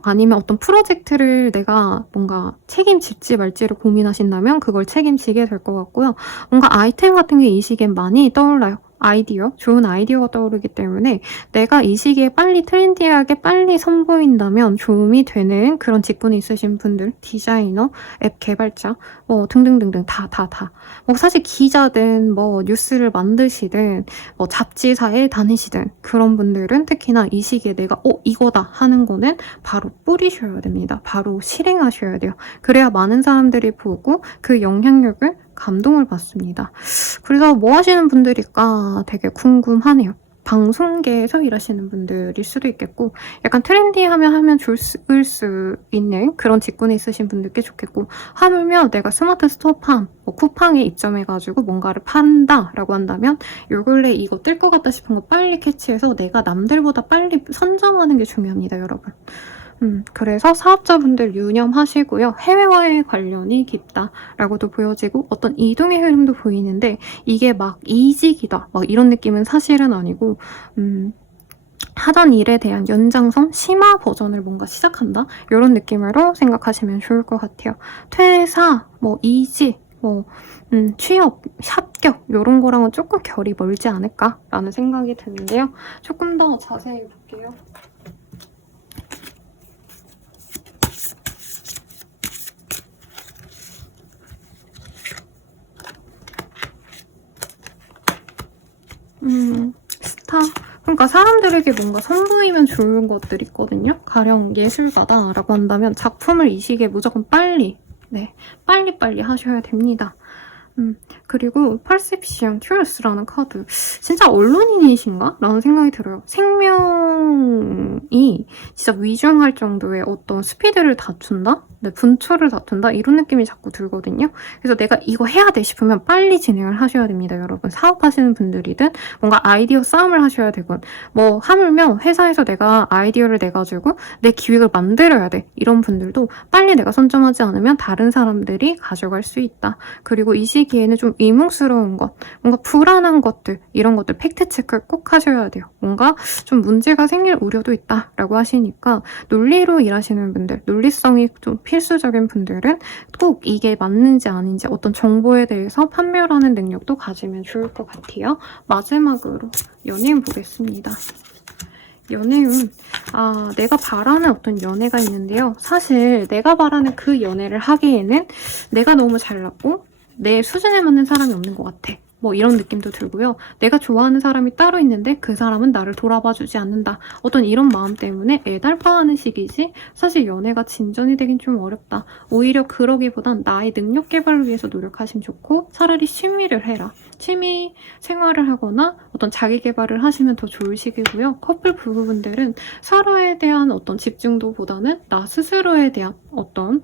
아니면 어떤 프로젝트를 내가 뭔가 책임질지 말지를 고민하신다면 그걸 책임지게 될 것 같고요. 뭔가 아이템 같은 게 이 시기엔 많이 떠올라요. 아이디어, 좋은 아이디어가 떠오르기 때문에 내가 이 시기에 빨리 트렌디하게 빨리 선보인다면 도움이 되는 그런 직군이 있으신 분들, 디자이너, 앱 개발자, 등등등등 다. 사실 기자든 뉴스를 만드시든 잡지사에 다니시든 그런 분들은 특히나 이 시기에 내가 이거다 하는 거는 바로 뿌리셔야 됩니다. 바로 실행하셔야 돼요. 그래야 많은 사람들이 보고 그 영향력을 감동을 받습니다. 그래서 뭐 하시는 분들일까 되게 궁금하네요. 방송계에서 일하시는 분들일 수도 있겠고 약간 트렌디하면 좋을 수 있는 그런 직군에 있으신 분들께 좋겠고 하물며 내가 스마트 스토어팜, 쿠팡에 입점해가지고 뭔가를 판다라고 한다면 요 근래 이거 뜰 것 같다 싶은 거 빨리 캐치해서 내가 남들보다 빨리 선점하는 게 중요합니다, 여러분. 그래서 사업자분들 유념하시고요. 해외와의 관련이 깊다라고도 보여지고 어떤 이동의 흐름도 보이는데 이게 막 이직이다 막 이런 느낌은 사실은 아니고 하던 일에 대한 연장선, 심화 버전을 뭔가 시작한다? 이런 느낌으로 생각하시면 좋을 것 같아요. 퇴사, 이직, 취업, 합격 이런 거랑은 조금 결이 멀지 않을까라는 생각이 드는데요. 조금 더 자세히 볼게요. 스타? 그러니까 사람들에게 뭔가 선보이면 좋은 것들이 있거든요. 가령 예술가다라고 한다면 작품을 이 시기에 무조건 빨리 하셔야 됩니다. 그리고 Perception, Truth라는 카드. 진짜 언론인이신가? 라는 생각이 들어요. 생명이 진짜 위중할 정도의 어떤 스피드를 다툰다? 분초를 다툰다? 이런 느낌이 자꾸 들거든요. 그래서 내가 이거 해야 돼 싶으면 빨리 진행을 하셔야 됩니다, 여러분. 사업하시는 분들이든 뭔가 아이디어 싸움을 하셔야 되건 하물며 회사에서 내가 아이디어를 내가지고 내 기획을 만들어야 돼. 이런 분들도 빨리 내가 선점하지 않으면 다른 사람들이 가져갈 수 있다. 그리고 이 시기에는 좀 의문스러운 것, 뭔가 불안한 것들, 이런 것들 팩트체크를 꼭 하셔야 돼요. 뭔가 좀 문제가 생길 우려도 있다라고 하시니까 논리로 일하시는 분들, 논리성이 좀 필수적인 분들은 꼭 이게 맞는지 아닌지 어떤 정보에 대해서 판별하는 능력도 가지면 좋을 것 같아요. 마지막으로 연예인 보겠습니다. 연애운 내가 바라는 어떤 연애가 있는데요. 사실 내가 바라는 그 연애를 하기에는 내가 너무 잘났고 내 수준에 맞는 사람이 없는 것 같아. 이런 느낌도 들고요. 내가 좋아하는 사람이 따로 있는데 그 사람은 나를 돌아봐주지 않는다. 어떤 이런 마음 때문에 애달파하는 시기지 사실 연애가 진전이 되긴 좀 어렵다. 오히려 그러기보단 나의 능력 개발을 위해서 노력하시면 좋고 차라리 취미를 해라. 취미 생활을 하거나 어떤 자기 개발을 하시면 더 좋을 시기고요. 커플 부부분들은 서로에 대한 어떤 집중도보다는 나 스스로에 대한 어떤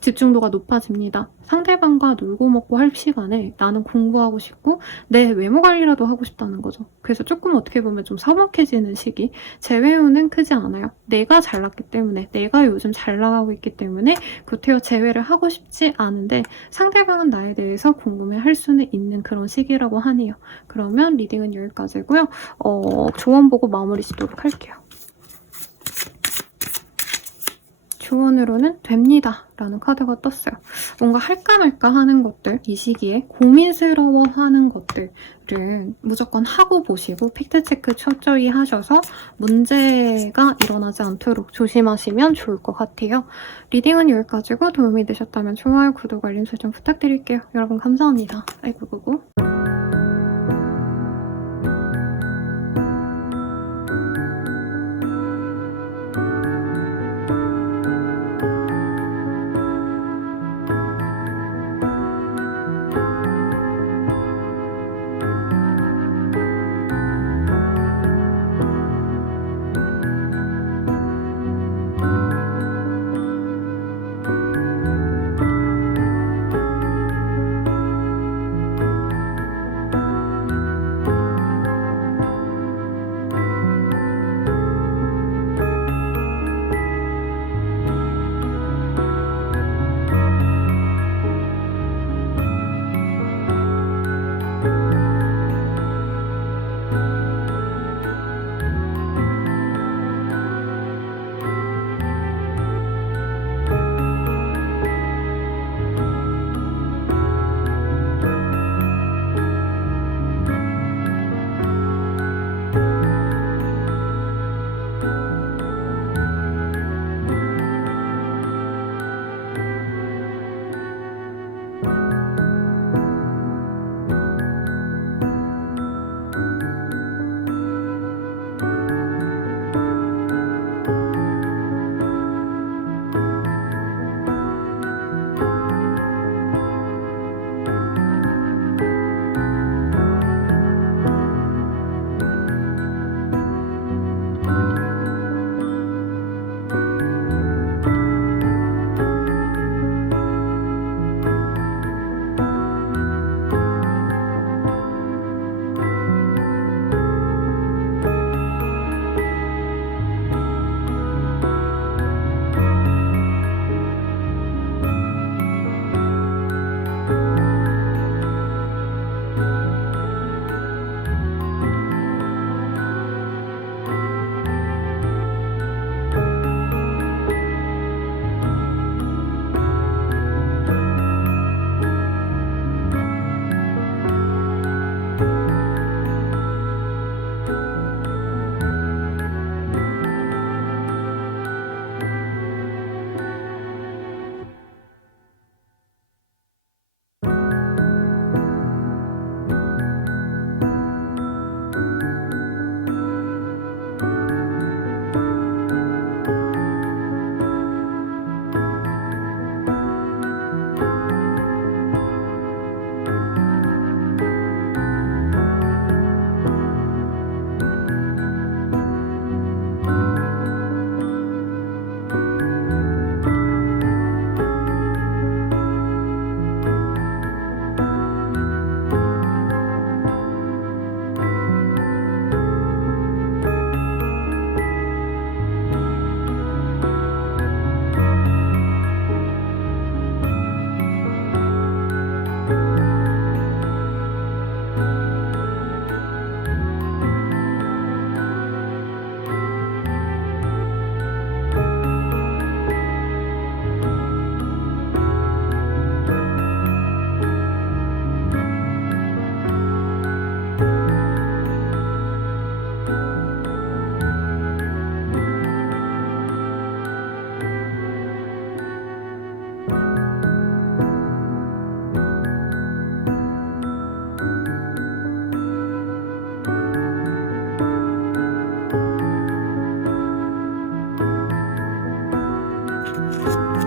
집중도가 높아집니다. 상대방과 놀고 먹고 할 시간에 나는 공부하고 싶고 내 외모 관리라도 하고 싶다는 거죠. 그래서 조금 어떻게 보면 좀 서먹해지는 시기. 제외우는 크지 않아요. 내가 잘났기 때문에 내가 요즘 잘 나가고 있기 때문에 구태여 제외를 하고 싶지 않은데 상대방은 나에 대해서 궁금해할 수는 있는 그런 시기라고 하네요. 그러면 리딩은 여기까지고요. 조언 보고 마무리 짓도록 할게요. 조언으로는 됩니다 라는 카드가 떴어요. 뭔가 할까 말까 하는 것들, 이 시기에 고민스러워하는 것들은 무조건 하고 보시고 팩트체크 철저히 하셔서 문제가 일어나지 않도록 조심하시면 좋을 것 같아요. 리딩은 여기까지고 도움이 되셨다면 좋아요, 구독, 알림 설정 부탁드릴게요. 여러분 감사합니다. 아이고.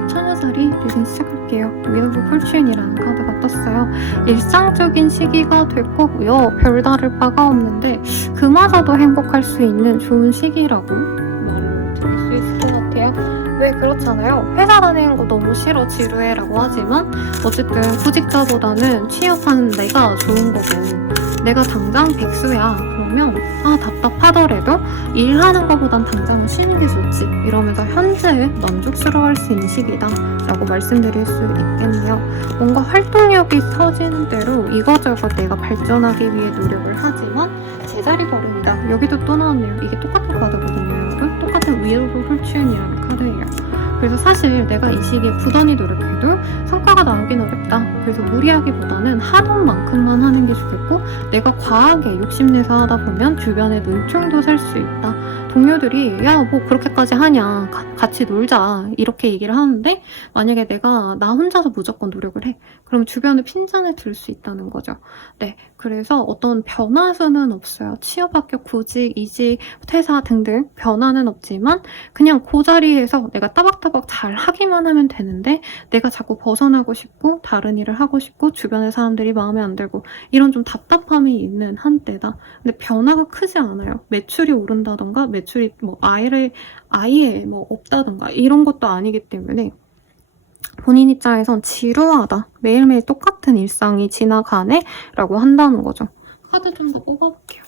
천여자리 리딩 시작할게요. Wheel of Fortune이라는 카드가 떴어요. 일상적인 시기가 될 거고요. 별다를 바가 없는데 그마저도 행복할 수 있는 좋은 시기라고 말을 드릴 수 있을 것 같아요. 왜 그렇잖아요. 회사 다니는 거 너무 싫어 지루해라고 하지만 어쨌든 구직자보다는 취업하는 내가 좋은 거고 내가 당장 백수야 그러면 답답하더라도 일하는 것보단 당장은 쉬는 게 좋지 이러면서 현재에 만족스러워할 수 있는 시기다 라고 말씀드릴 수 있겠네요. 뭔가 활동력이 터지는 대로 이거저거 내가 발전하기 위해 노력을 하지만 제자리 걸음이다. 여기도 또 나왔네요. 이게 똑같은 카드거든요 여러분. 똑같은 Wheel of Fortune이라는 카드예요. 그래서 사실 내가 이 시기에 부단히 노력해도 성과가 나오긴 어렵다. 그래서 무리하기보다는 하던 만큼만 하는 게 좋겠고, 내가 과하게 욕심내서 하다 보면 주변에 눈총도 살 수 있다. 동료들이 야, 뭐 그렇게까지 하냐, 같이 놀자, 이렇게 얘기를 하는데, 만약에 내가 나 혼자서 무조건 노력을 해, 그럼 주변에 핀잔을 들 수 있다는 거죠. 네, 그래서 어떤 변화수는 없어요. 취업, 합격, 구직, 이직, 퇴사 등등 변화는 없지만 그냥 그 자리에서 내가 따박따박 잘 하기만 하면 되는데, 내가 자꾸 벗어나고 싶고 다른 일을 하고 싶고 주변의 사람들이 마음에 안 들고 이런 좀 답답함이 있는 한때다. 근데 변화가 크지 않아요. 매출이 오른다던가 매출이 뭐 아예 뭐 없다던가 이런 것도 아니기 때문에 본인 입장에선 지루하다, 매일매일 똑같은 일상이 지나가네 라고 한다는 거죠. 카드 좀 더 뽑아볼게요.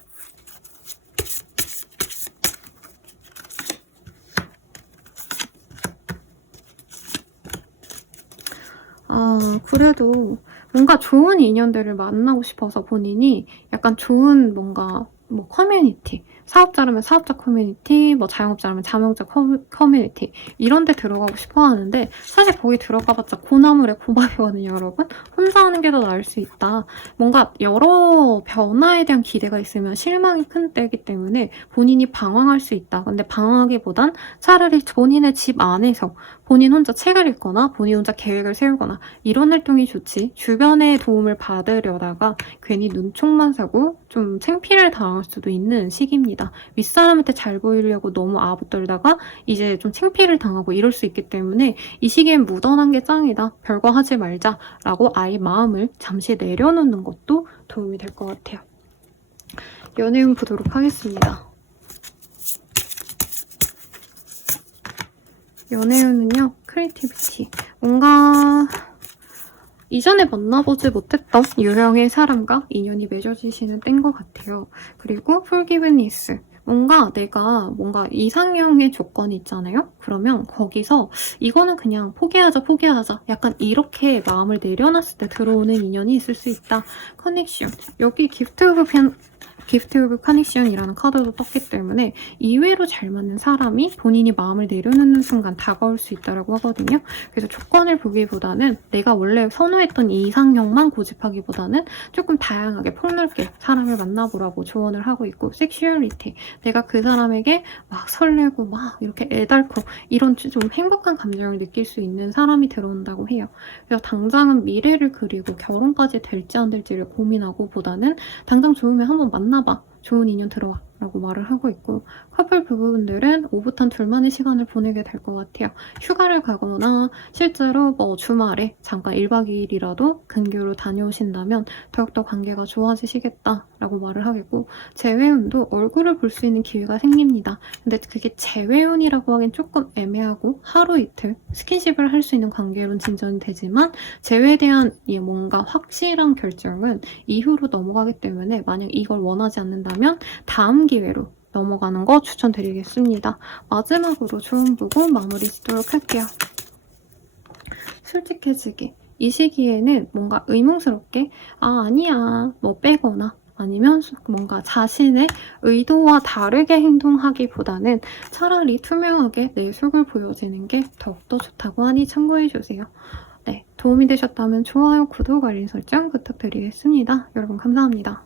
그래도 뭔가 좋은 인연들을 만나고 싶어서 본인이 약간 좋은 뭔가 뭐 커뮤니티, 사업자라면 사업자 커뮤니티, 뭐 자영업자라면 자영업자 커뮤니티 이런 데 들어가고 싶어 하는데, 사실 거기 들어가봤자 고나물에 고밥이거든요, 여러분. 혼자 하는 게 더 나을 수 있다. 뭔가 여러 변화에 대한 기대가 있으면 실망이 큰 때이기 때문에 본인이 방황할 수 있다. 근데 방황하기보단 차라리 본인의 집 안에서 본인 혼자 책을 읽거나 본인 혼자 계획을 세우거나 이런 활동이 좋지, 주변의 도움을 받으려다가 괜히 눈총만 사고 좀 창피를 당할 수도 있는 시기입니다. 윗사람한테 잘 보이려고 너무 아부떨다가 이제 좀 창피를 당하고 이럴 수 있기 때문에 이 시기엔 묻어난 게 짱이다, 별거 하지 말자라고 아예 마음을 잠시 내려놓는 것도 도움이 될 것 같아요. 연애운 보도록 하겠습니다. 연애운은요, 크리에이티비티. 뭔가 이전에 만나보지 못했던 유형의 사람과 인연이 맺어지시는 때인 것 같아요. 그리고 forgiveness. 뭔가 내가 뭔가 이상형의 조건이 있잖아요? 그러면 거기서 이거는 그냥 포기하자. 약간 이렇게 마음을 내려놨을 때 들어오는 인연이 있을 수 있다. 커넥션. 여기 기프트 오브 커넥션이라는 카드도 떴기 때문에 이외로 잘 맞는 사람이 본인이 마음을 내려놓는 순간 다가올 수 있다고 하거든요. 그래서 조건을 보기보다는 내가 원래 선호했던 이상형만 고집하기보다는 조금 다양하게 폭넓게 사람을 만나보라고 조언을 하고 있고, 섹슈얼리티. 내가 그 사람에게 막 설레고 막 이렇게 애달고 이런 좀 행복한 감정을 느낄 수 있는 사람이 들어온다고 해요. 그래서 당장은 미래를 그리고 결혼까지 될지 안 될지를 고민하고 보다는 당장 좋으면 한번 만나봐, 좋은 인연 들어와 라고 말을 하고 있고, 커플 부부분들은 오붓한 둘만의 시간을 보내게 될 것 같아요. 휴가를 가거나 실제로 뭐 주말에 잠깐 1박 2일이라도 근교로 다녀오신다면 더욱더 관계가 좋아지시겠다라고 말을 하겠고, 재회운도 얼굴을 볼 수 있는 기회가 생깁니다. 근데 그게 재회운이라고 하긴 조금 애매하고 하루 이틀 스킨십을 할 수 있는 관계로는 진전이 되지만, 재회에 대한 뭔가 확실한 결정은 이후로 넘어가기 때문에 만약 이걸 원하지 않는다면 다음 기회로 넘어가는 거 추천드리겠습니다. 마지막으로 조언 보고 마무리 짓도록 할게요. 솔직해지기. 이 시기에는 뭔가 의문스럽게 아니야 뭐 빼거나 아니면 뭔가 자신의 의도와 다르게 행동하기보다는 차라리 투명하게 내 속을 보여지는 게 더욱더 좋다고 하니 참고해주세요. 네, 도움이 되셨다면 좋아요, 구독, 알림 설정 부탁드리겠습니다. 여러분 감사합니다.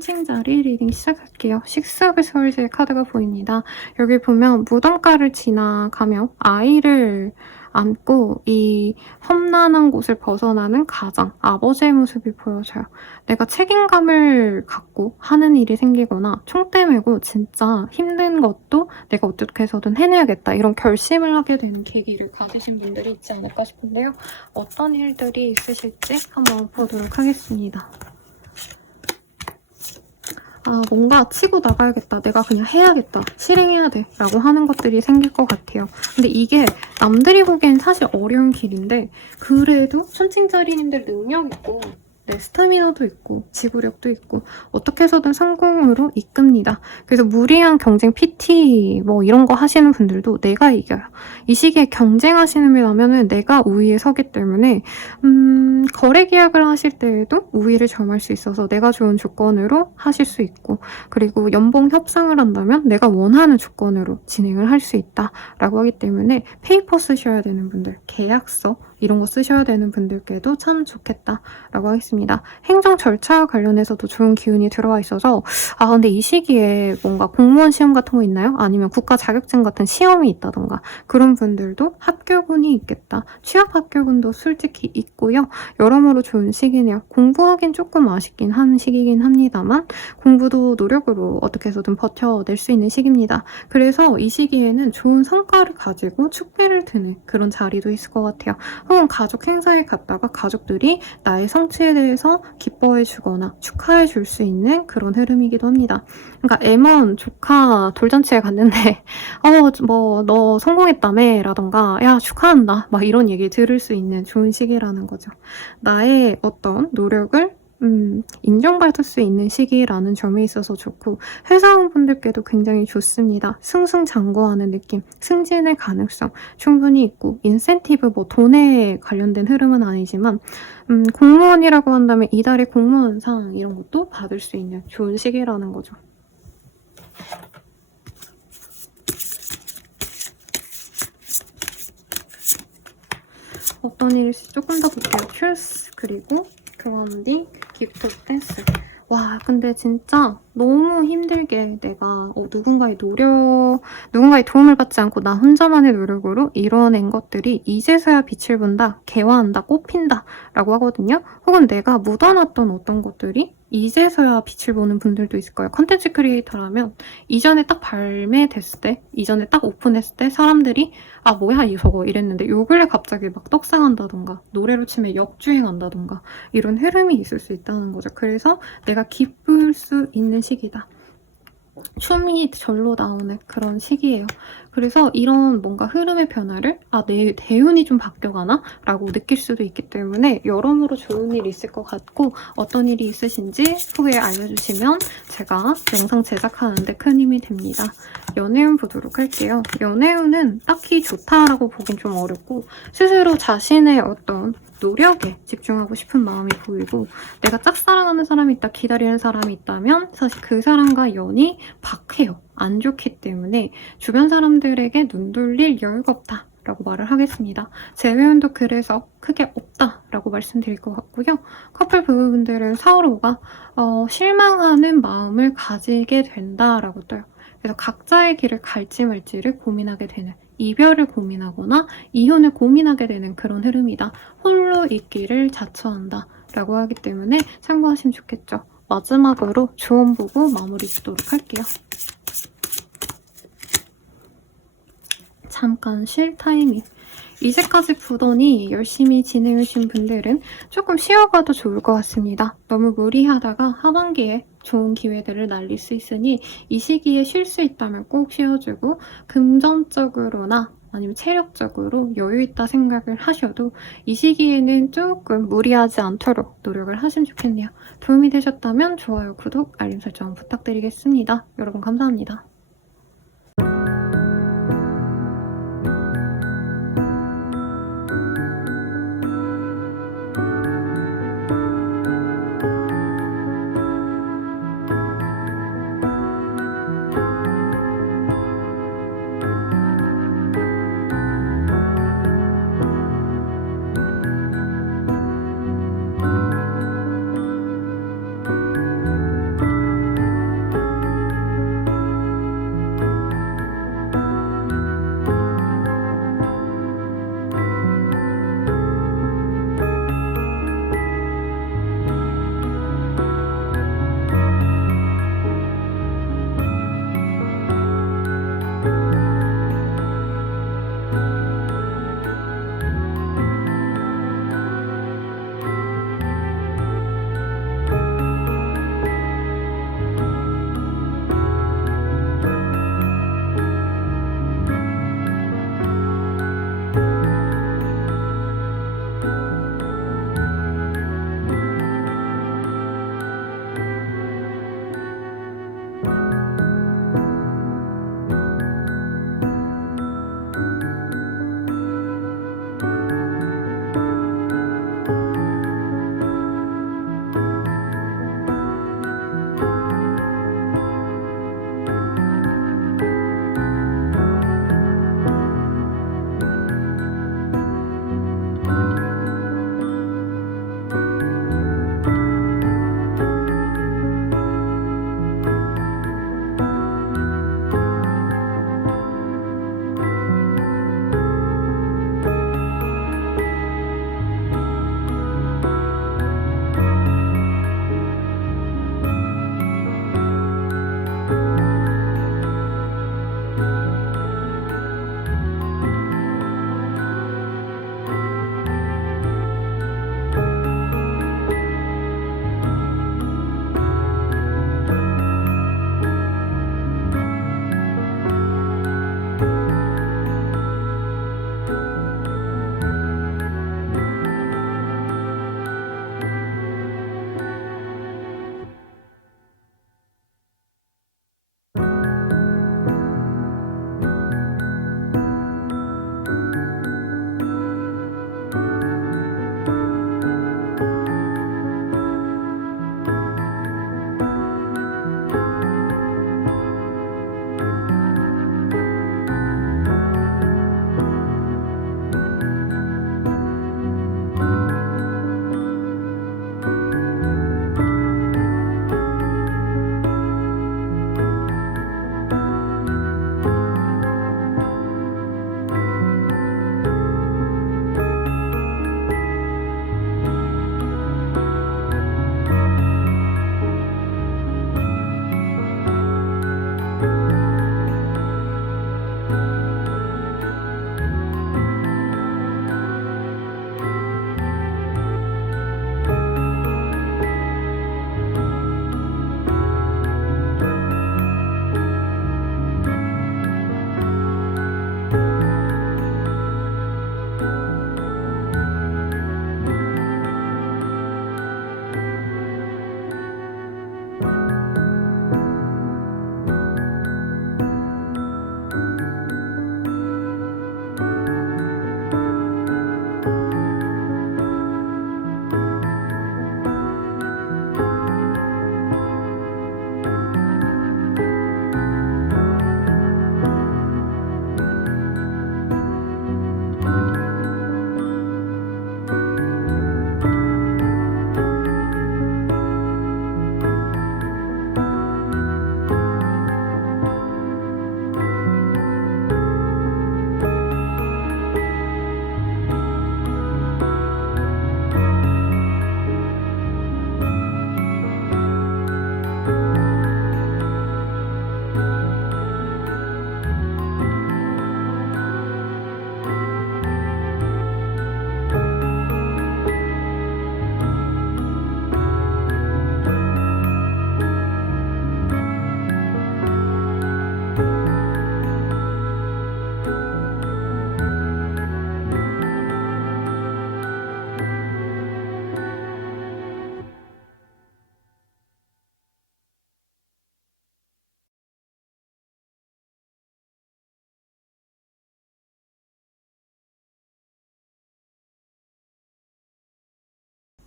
천칭자리 리딩 시작할게요. 식스업의 서울시의 카드가 보입니다. 여기 보면 무덤가를 지나가며 아이를 안고 이 험난한 곳을 벗어나는 가장, 아버지의 모습이 보여져요. 내가 책임감을 갖고 하는 일이 생기거나 총대 메고 진짜 힘든 것도 내가 어떻게 해서든 해내야겠다 이런 결심을 하게 되는 계기를 가지신 분들이 있지 않을까 싶은데요. 어떤 일들이 있으실지 한번 보도록 하겠습니다. 뭔가 치고 나가야겠다. 내가 그냥 해야겠다. 실행해야 돼. 라고 하는 것들이 생길 것 같아요. 근데 이게 남들이 보기엔 사실 어려운 길인데 그래도 천칭자리님들 능력 있고 스타미너도 있고 지구력도 있고 어떻게 해서든 성공으로 이끕니다. 그래서 무리한 경쟁 PT 뭐 이런 거 하시는 분들도 내가 이겨요. 이 시기에 경쟁하시는 분이라면 내가 우위에 서기 때문에 거래 계약을 하실 때에도 우위를 점할 수 있어서 내가 좋은 조건으로 하실 수 있고 그리고 연봉 협상을 한다면 내가 원하는 조건으로 진행을 할 수 있다라고 하기 때문에 페이퍼 쓰셔야 되는 분들, 계약서 이런 거 쓰셔야 되는 분들께도 참 좋겠다라고 하겠습니다. 행정 절차와 관련해서도 좋은 기운이 들어와 있어서 근데 이 시기에 뭔가 공무원 시험 같은 거 있나요? 아니면 국가 자격증 같은 시험이 있다던가 그런 분들도 합격운이 있겠다. 취업 합격운도 솔직히 있고요. 여러모로 좋은 시기네요. 공부하긴 조금 아쉽긴 한 시기긴 합니다만 공부도 노력으로 어떻게 해서든 버텨낼 수 있는 시기입니다. 그래서 이 시기에는 좋은 성과를 가지고 축배를 드는 그런 자리도 있을 것 같아요. 혹은 가족 행사에 갔다가 가족들이 나의 성취에 대해서 기뻐해 주거나 축하해 줄 수 있는 그런 흐름이기도 합니다. 그러니까 M1 조카 돌잔치에 갔는데 너 성공했다며 라던가 야 축하한다 막 이런 얘기 들을 수 있는 좋은 시기라는 거죠. 나의 어떤 노력을 인정받을 수 있는 시기라는 점에 있어서 좋고 회사원분들께도 굉장히 좋습니다. 승승장구하는 느낌, 승진의 가능성 충분히 있고 인센티브 뭐 돈에 관련된 흐름은 아니지만 공무원이라고 한다면 이달의 공무원상 이런 것도 받을 수 있는 좋은 시기라는 거죠. 어떤 일이 있을지 조금 더 볼게요. 큐스 그리고 교환비 기프트 댄스. 와 근데 진짜 너무 힘들게 내가 누군가의 도움을 받지 않고 나 혼자만의 노력으로 이뤄낸 것들이 이제서야 빛을 본다, 개화한다, 꽃핀다 라고 하거든요. 혹은 내가 묻어놨던 어떤 것들이 이제서야 빛을 보는 분들도 있을 거예요. 컨텐츠 크리에이터라면 이전에 딱 발매됐을 때, 이전에 딱 오픈했을 때 사람들이 뭐야 저거 이랬는데 요 근래 갑자기 막 떡상한다던가 노래로 치면 역주행한다던가 이런 흐름이 있을 수 있다는 거죠. 그래서 내가 기쁠 수 있는 시기다. 춤이 절로 나오는 그런 시기예요. 그래서 이런 뭔가 흐름의 변화를 내 대운이 좀 바뀌어가나? 라고 느낄 수도 있기 때문에 여러모로 좋은 일이 있을 것 같고 어떤 일이 있으신지 후에 알려주시면 제가 영상 제작하는데 큰 힘이 됩니다. 연애운 보도록 할게요. 연애운은 딱히 좋다라고 보긴 좀 어렵고 스스로 자신의 어떤 노력에 집중하고 싶은 마음이 보이고 내가 짝사랑하는 사람이 있다, 기다리는 사람이 있다면 사실 그 사람과 연이 박해요. 안 좋기 때문에 주변 사람들에게 눈 돌릴 여유가 없다 라고 말을 하겠습니다. 재회운도 그래서 크게 없다 라고 말씀드릴 것 같고요. 커플 부부분들은 서로가 실망하는 마음을 가지게 된다라고 떠요. 그래서 각자의 길을 갈지 말지를 고민하게 되는 이별을 고민하거나 이혼을 고민하게 되는 그런 흐름이다. 홀로 있기를 자처한다 라고 하기 때문에 참고하시면 좋겠죠. 마지막으로 조언 보고 마무리 짓도록 할게요. 잠깐 쉴 타이밍. 이제까지 보더니 열심히 진행해주신 분들은 조금 쉬어가도 좋을 것 같습니다. 너무 무리하다가 하반기에 좋은 기회들을 날릴 수 있으니 이 시기에 쉴 수 있다면 꼭 쉬어주고 금전적으로나 아니면 체력적으로 여유있다 생각을 하셔도 이 시기에는 조금 무리하지 않도록 노력을 하시면 좋겠네요. 도움이 되셨다면 좋아요, 구독, 알림 설정 부탁드리겠습니다. 여러분 감사합니다.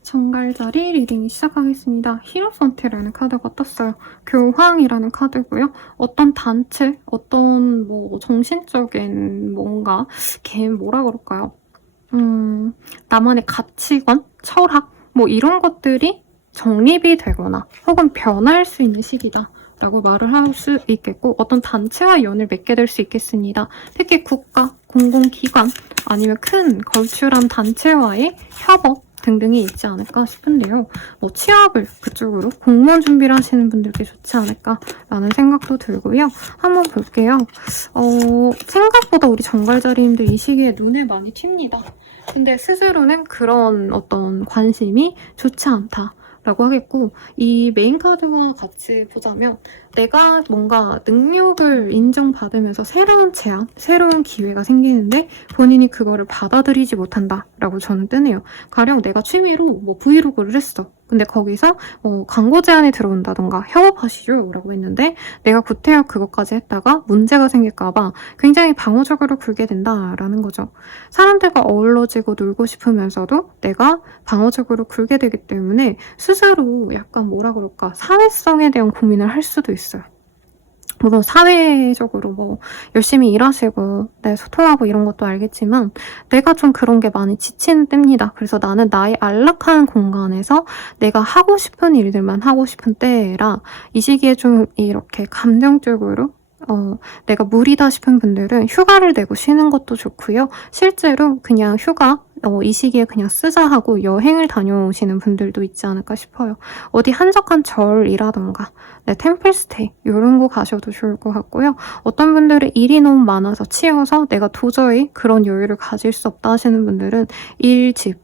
정갈자리 리딩이 시작하겠습니다. 히로폰트라는 카드가 떴어요. 교황이라는 카드고요. 어떤 단체, 어떤 뭐 정신적인 뭔가 뭐라 그럴까요? 나만의 가치관, 철학 뭐 이런 것들이 정립이 되거나 혹은 변할 수 있는 시기다 라고 말을 할 수 있겠고 어떤 단체와 연을 맺게 될 수 있겠습니다. 특히 국가, 공공기관 아니면 큰 걸출한 단체와의 협업 등등이 있지 않을까 싶은데요. 뭐 취업을 그쪽으로 공무원 준비를 하시는 분들께 좋지 않을까라는 생각도 들고요. 한번 볼게요. 생각보다 우리 정갈자리님들 이 시기에 눈에 많이 튑니다. 근데 스스로는 그런 어떤 관심이 좋지 않다라고 하겠고 이 메인 카드와 같이 보자면 내가 뭔가 능력을 인정받으면서 새로운 제안, 새로운 기회가 생기는데 본인이 그거를 받아들이지 못한다라고 저는 뜨네요. 가령 내가 취미로 뭐 브이로그를 했어. 근데 거기서 광고 제안이 들어온다던가 협업하시죠 라고 했는데 내가 구태여 그것까지 했다가 문제가 생길까봐 굉장히 방어적으로 굴게 된다라는 거죠. 사람들과 어우러지고 놀고 싶으면서도 내가 방어적으로 굴게 되기 때문에 스스로 약간 뭐라 그럴까 사회성에 대한 고민을 할 수도 있어요. 물론 사회적으로 뭐 열심히 일하시고 소통하고 이런 것도 알겠지만 내가 좀 그런 게 많이 지치는 때입니다. 그래서 나는 나의 안락한 공간에서 내가 하고 싶은 일들만 하고 싶은 때라 이 시기에 좀 이렇게 감정적으로 내가 무리다 싶은 분들은 휴가를 내고 쉬는 것도 좋고요. 실제로 그냥 휴가 이 시기에 그냥 쓰자 하고 여행을 다녀오시는 분들도 있지 않을까 싶어요. 어디 한적한 절이라던가 템플스테이 이런 거 가셔도 좋을 것 같고요. 어떤 분들은 일이 너무 많아서 치여서 내가 도저히 그런 여유를 가질 수 없다 하시는 분들은 일집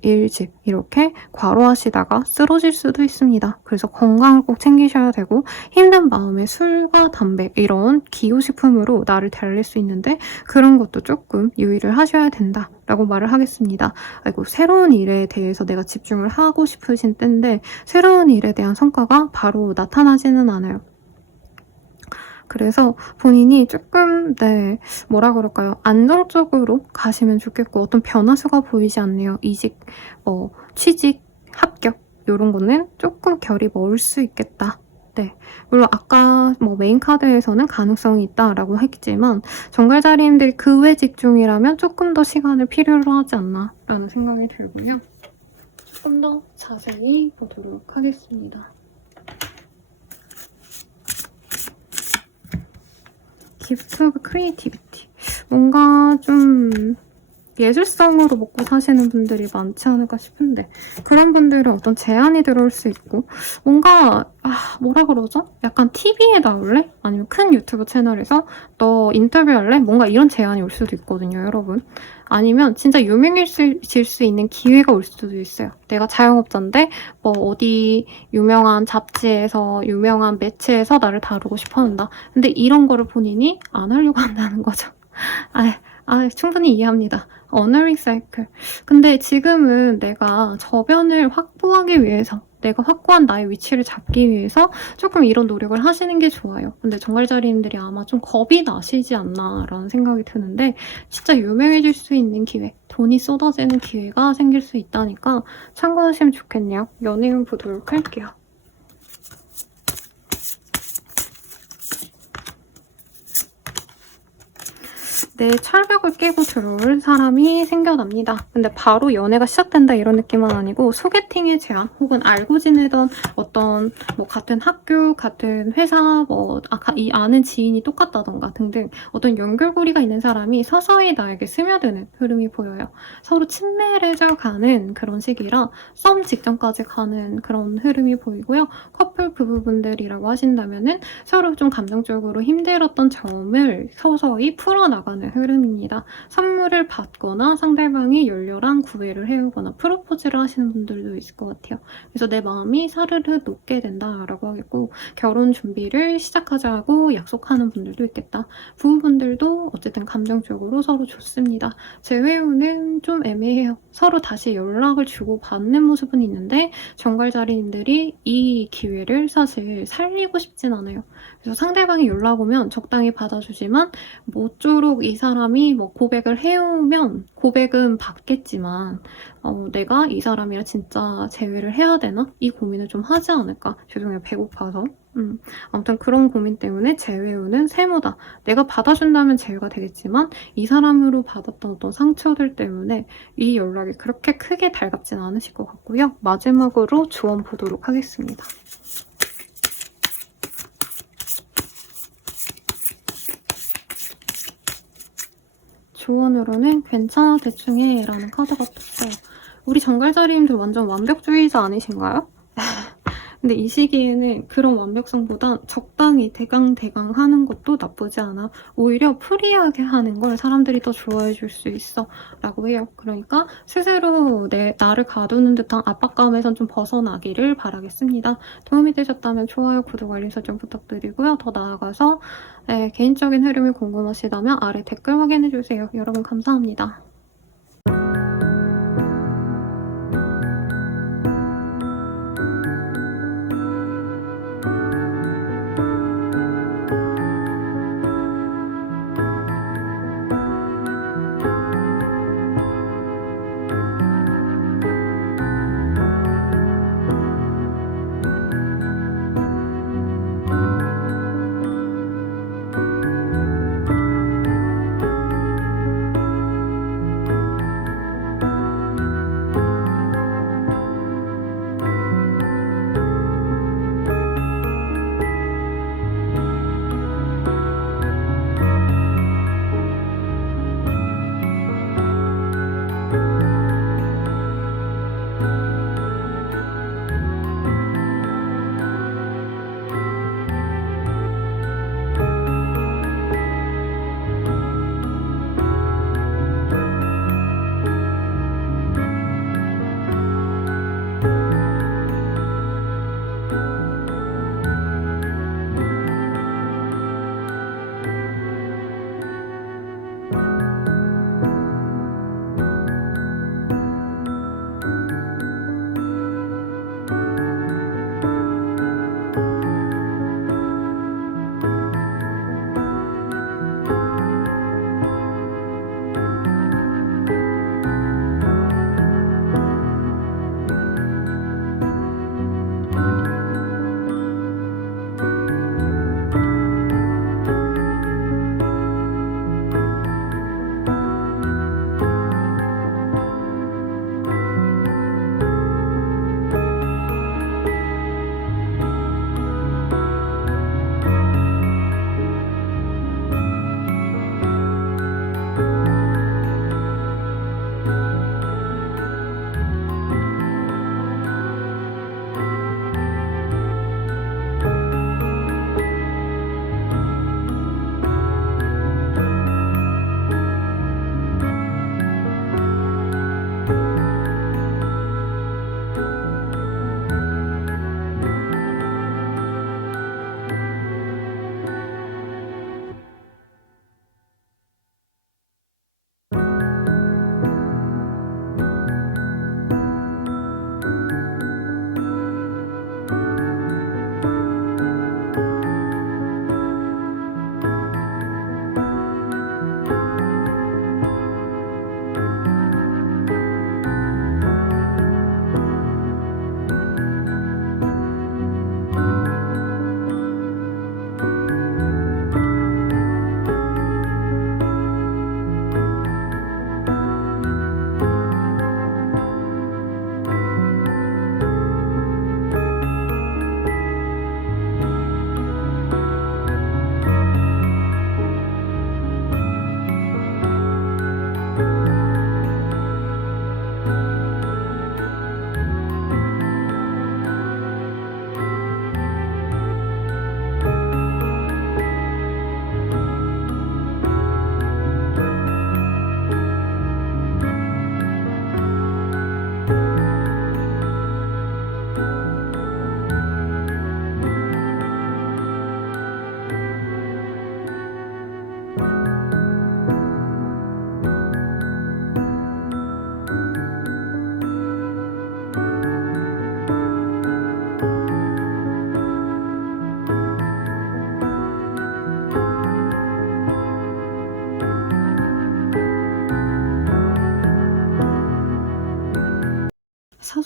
이렇게 과로하시다가 쓰러질 수도 있습니다. 그래서 건강을 꼭 챙기셔야 되고 힘든 마음에 술과 담배 이런 기호식품으로 나를 달랠 수 있는데 그런 것도 조금 유의를 하셔야 된다. 라고 말을 하겠습니다. 아이고 새로운 일에 대해서 내가 집중을 하고 싶으신 때인데 새로운 일에 대한 성과가 바로 나타나지는 않아요. 그래서 본인이 조금 뭐라 그럴까요? 안정적으로 가시면 좋겠고 어떤 변화수가 보이지 않네요. 이직, 취직, 합격 이런 거는 조금 결이 멀 수 있겠다. 네, 물론 아까 메인 카드에서는 가능성이 있다라고 했지만 정갈자리님들이 그 외 직종이라면 조금 더 시간을 필요로 하지 않나 라는 생각이 들고요. 조금 더 자세히 보도록 하겠습니다. 기프트 크리에이티비티 뭔가 좀 예술성으로 먹고 사시는 분들이 많지 않을까 싶은데 그런 분들은 어떤 제안이 들어올 수 있고 뭔가 뭐라 그러죠? 약간 TV에 나올래? 아니면 큰 유튜브 채널에서 너 인터뷰할래? 뭔가 이런 제안이 올 수도 있거든요, 여러분. 아니면 진짜 유명해질 수 있는 기회가 올 수도 있어요. 내가 자영업자인데 어디 유명한 잡지에서 유명한 매체에서 나를 다루고 싶어 한다. 근데 이런 거를 본인이 안 하려고 한다는 거죠. 충분히 이해합니다. 어너링 사이클. 근데 지금은 내가 저변을 확보하기 위해서 내가 확고한 나의 위치를 잡기 위해서 조금 이런 노력을 하시는 게 좋아요. 근데 정갈자리님들이 아마 좀 겁이 나시지 않나 라는 생각이 드는데 진짜 유명해질 수 있는 기회, 돈이 쏟아지는 기회가 생길 수 있다니까 참고하시면 좋겠네요. 연예인 보도록 할게요. 내 철벽을 깨고 들어올 사람이 생겨납니다. 근데 바로 연애가 시작된다 이런 느낌은 아니고 소개팅의 제안 혹은 알고 지내던 어떤 같은 학교, 같은 회사, 이 아는 지인이 똑같다던가 등등 어떤 연결고리가 있는 사람이 서서히 나에게 스며드는 흐름이 보여요. 서로 친밀해져 가는 그런 시기라 썸 직전까지 가는 그런 흐름이 보이고요. 커플 부부분들이라고 하신다면은 서로 좀 감정적으로 힘들었던 점을 서서히 풀어나가는 흐름입니다. 선물을 받거나 상대방이 열렬한 구애를 해오거나 프로포즈를 하시는 분들도 있을 것 같아요. 그래서 내 마음이 사르르 녹게 된다라고 하겠고 결혼 준비를 시작하자고 약속하는 분들도 있겠다. 부부분들도 어쨌든 감정적으로 서로 좋습니다. 재회우는 좀 애매해요. 서로 다시 연락을 주고 받는 모습은 있는데 정갈자리님들이 이 기회를 사실 살리고 싶진 않아요. 그래서 상대방이 연락 오면 적당히 받아주지만 모쪼록 이 사람이 뭐 고백을 해오면 고백은 받겠지만 내가 이 사람이랑 진짜 재회를 해야 되나? 이 고민을 좀 하지 않을까? 죄송해요. 배고파서. 아무튼 그런 고민 때문에 재회 후는 세모다. 내가 받아준다면 재회가 되겠지만 이 사람으로 받았던 어떤 상처들 때문에 이 연락이 그렇게 크게 달갑진 않으실 것 같고요. 마지막으로 조언 보도록 하겠습니다. 조언으로는 괜찮아 대충 해 라는 카드가 떴어요. 우리 정갈자리님들 완전 완벽주의자 아니신가요? 근데 이 시기에는 그런 완벽성보단 적당히 대강 하는 것도 나쁘지 않아. 오히려 프리하게 하는 걸 사람들이 더 좋아해 줄 수 있어 라고 해요. 그러니까 스스로 나를 가두는 듯한 압박감에선 좀 벗어나기를 바라겠습니다. 도움이 되셨다면 좋아요, 구독, 알림 설정 부탁드리고요. 더 나아가서 개인적인 흐름이 궁금하시다면 아래 댓글 확인해주세요. 여러분 감사합니다.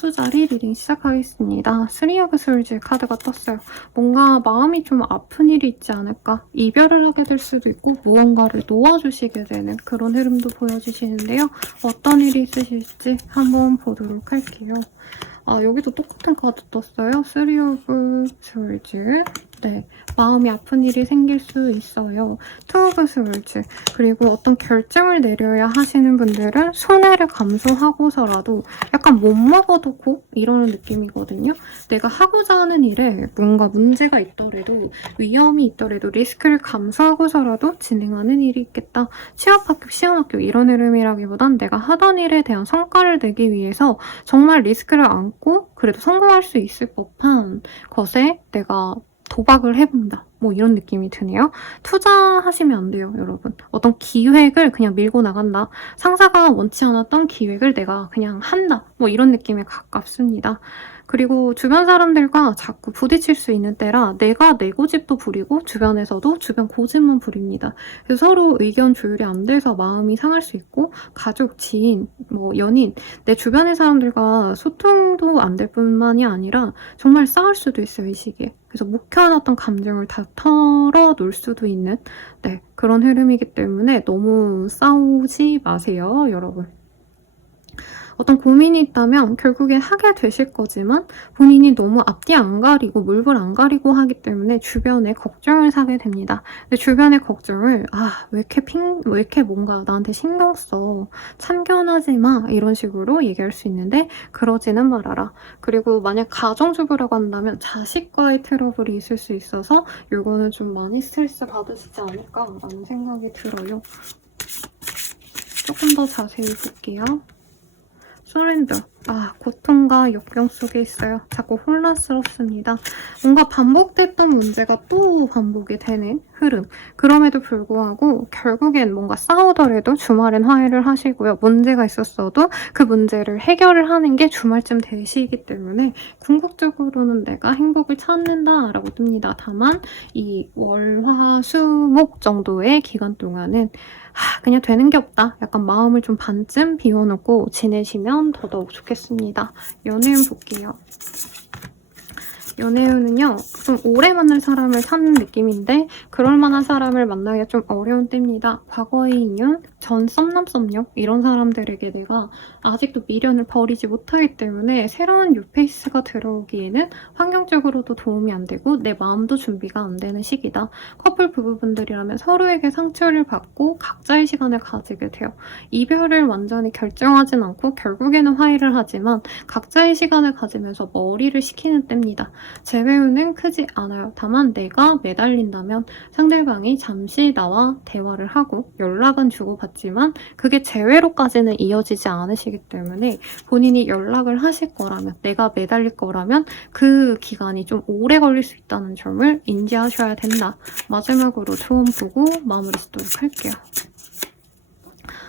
소수자리 리딩 시작하겠습니다. 3 of Swords 카드가 떴어요. 뭔가 마음이 좀 아픈 일이 있지 않을까? 이별을 하게 될 수도 있고 무언가를 놓아주시게 되는 그런 흐름도 보여주시는데요. 어떤 일이 있으실지 한번 보도록 할게요. 여기도 똑같은 카드 떴어요. 3 of Swords. 네, 마음이 아픈 일이 생길 수 있어요. 2 of Swords. 그리고 어떤 결정을 내려야 하시는 분들은 손해를 감수하고서라도 약간 못 먹어도 고 이러는 느낌이거든요. 내가 하고자 하는 일에 뭔가 문제가 있더라도 위험이 있더라도 리스크를 감수하고서라도 진행하는 일이 있겠다. 취업 합격, 시험 합격 이런 흐름이라기보단 내가 하던 일에 대한 성과를 내기 위해서 정말 리스크를 안고 그래도 성공할 수 있을 법한 것에 내가 도박을 해본다. 뭐 이런 느낌이 드네요. 투자하시면 안 돼요, 여러분. 어떤 기획을 그냥 밀고 나간다. 상사가 원치 않았던 기획을 내가 그냥 한다. 뭐 이런 느낌에 가깝습니다. 그리고 주변 사람들과 자꾸 부딪힐 수 있는 때라 내가 내 고집도 부리고 주변에서도 주변 고집만 부립니다. 그래서 서로 의견 조율이 안 돼서 마음이 상할 수 있고 가족, 지인, 뭐 연인, 내 주변의 사람들과 소통도 안 될 뿐만이 아니라 정말 싸울 수도 있어요, 이 시기에. 그래서 묵혀놨던 감정을 다 털어놓을 수도 있는 그런 흐름이기 때문에 너무 싸우지 마세요, 여러분. 어떤 고민이 있다면 결국엔 하게 되실 거지만 본인이 너무 앞뒤 안 가리고 물불 안 가리고 하기 때문에 주변에 걱정을 사게 됩니다. 근데 주변의 걱정을 왜 이렇게 뭔가 나한테 신경 써. 참견하지 마. 이런 식으로 얘기할 수 있는데 그러지는 말아라. 그리고 만약 가정주부라고 한다면 자식과의 트러블이 있을 수 있어서 이거는 좀 많이 스트레스 받으시지 않을까라는 생각이 들어요. 조금 더 자세히 볼게요. 서렌더. 고통과 역경 속에 있어요. 자꾸 혼란스럽습니다. 뭔가 반복됐던 문제가 또 반복이 되는 흐름. 그럼에도 불구하고 결국엔 뭔가 싸우더라도 주말엔 화해를 하시고요. 문제가 있었어도 그 문제를 해결을 하는 게 주말쯤 되시기 때문에 궁극적으로는 내가 행복을 찾는다라고 뜹니다. 다만 이 월, 화, 수, 목 정도의 기간 동안은 그냥 되는 게 없다. 약간 마음을 좀 반쯤 비워놓고 지내시면 더더욱 좋겠습니다. 연애운 볼게요. 연애운은요, 좀 오래 만날 사람을 찾는 느낌인데 그럴 만한 사람을 만나기가 좀 어려운 때입니다. 과거의 인연, 전 썸남 썸녀 이런 사람들에게 내가 아직도 미련을 버리지 못하기 때문에 새로운 뉴페이스가 들어오기에는 환경적으로도 도움이 안 되고 내 마음도 준비가 안 되는 시기다. 커플 부부분들이라면 서로에게 상처를 받고 각자의 시간을 가지게 돼요. 이별을 완전히 결정하진 않고 결국에는 화해를 하지만 각자의 시간을 가지면서 머리를 식히는 때입니다. 재회운은 크지 않아요. 다만 내가 매달린다면 상대방이 잠시 나와 대화를 하고 연락은 주고받지만 그게 재회로까지는 이어지지 않으시기 때문에 본인이 연락을 하실 거라면 내가 매달릴 거라면 그 기간이 좀 오래 걸릴 수 있다는 점을 인지하셔야 된다. 마지막으로 조언 보고 마무리 짓도록 할게요.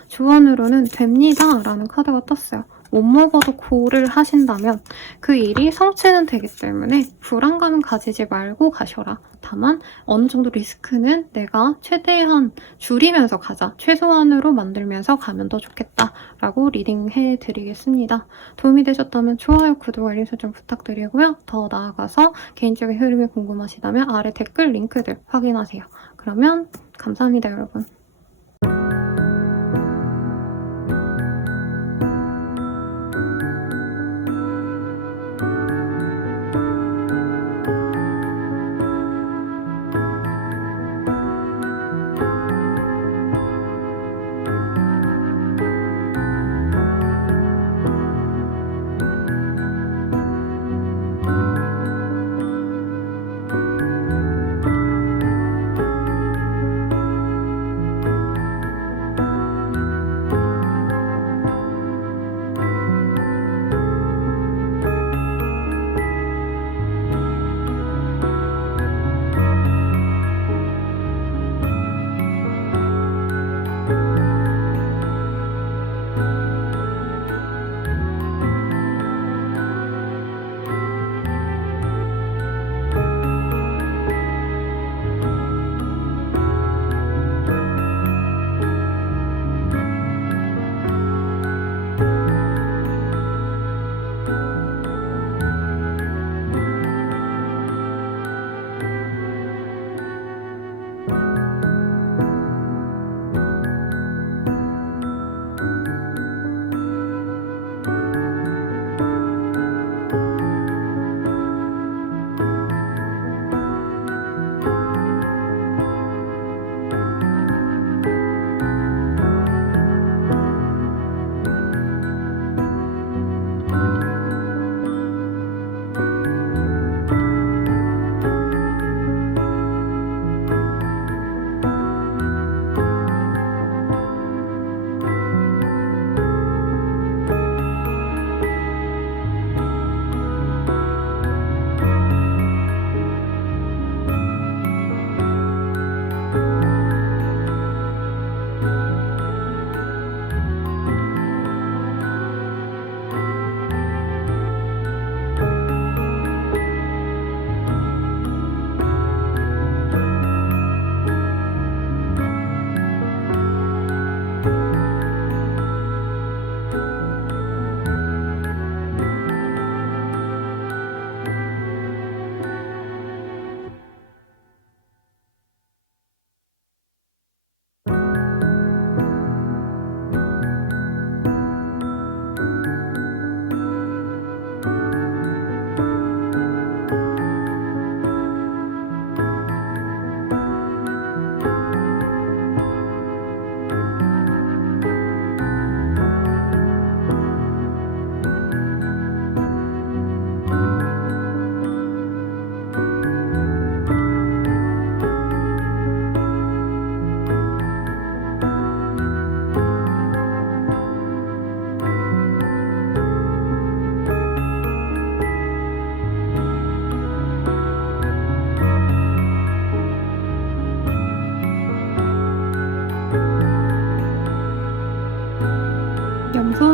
조언으로는 됩니다 라는 카드가 떴어요. 못 먹어도 고를 하신다면 그 일이 성취는 되기 때문에 불안감은 가지지 말고 가셔라. 다만 어느 정도 리스크는 내가 최대한 줄이면서 가자. 최소한으로 만들면서 가면 더 좋겠다라고 리딩해드리겠습니다. 도움이 되셨다면 좋아요, 구독, 알림 설정 부탁드리고요. 더 나아가서 개인적인 흐름이 궁금하시다면 아래 댓글 링크들 확인하세요. 그러면 감사합니다, 여러분.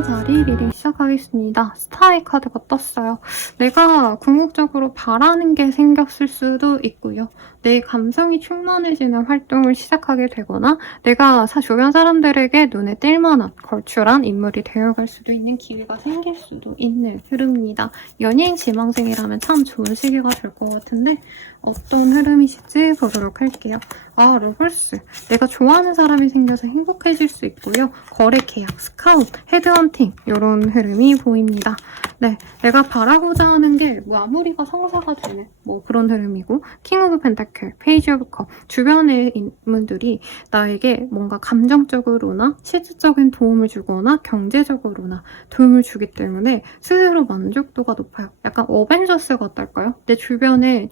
자리 리딩 시작하겠습니다. 스타의 카드가 떴어요. 내가 궁극적으로 바라는 게 생겼을 수도 있고요. 내 감성이 충만해지는 활동을 시작하게 되거나 내가 주변 사람들에게 눈에 띌 만한 걸출한 인물이 되어갈 수도 있는 기회가 생길 수도 있는 흐름입니다. 연예인 지망생이라면 참 좋은 시기가 될 것 같은데 어떤 흐름이실지 보도록 할게요. 러블스. 내가 좋아하는 사람이 생겨서 행복해질 수 있고요. 거래 계약, 스카우트, 헤드헌팅 이런 흐름이 보입니다. 네, 내가 바라고자 하는 게 마무리가 성사가 되는 그런 흐름이고 킹 오브 펜타클, 페이지 오브 컵 주변의 인물들이 나에게 뭔가 감정적으로나 실질적인 도움을 주거나 경제적으로나 도움을 주기 때문에 스스로 만족도가 높아요. 약간 어벤져스 같달까요? 내 주변에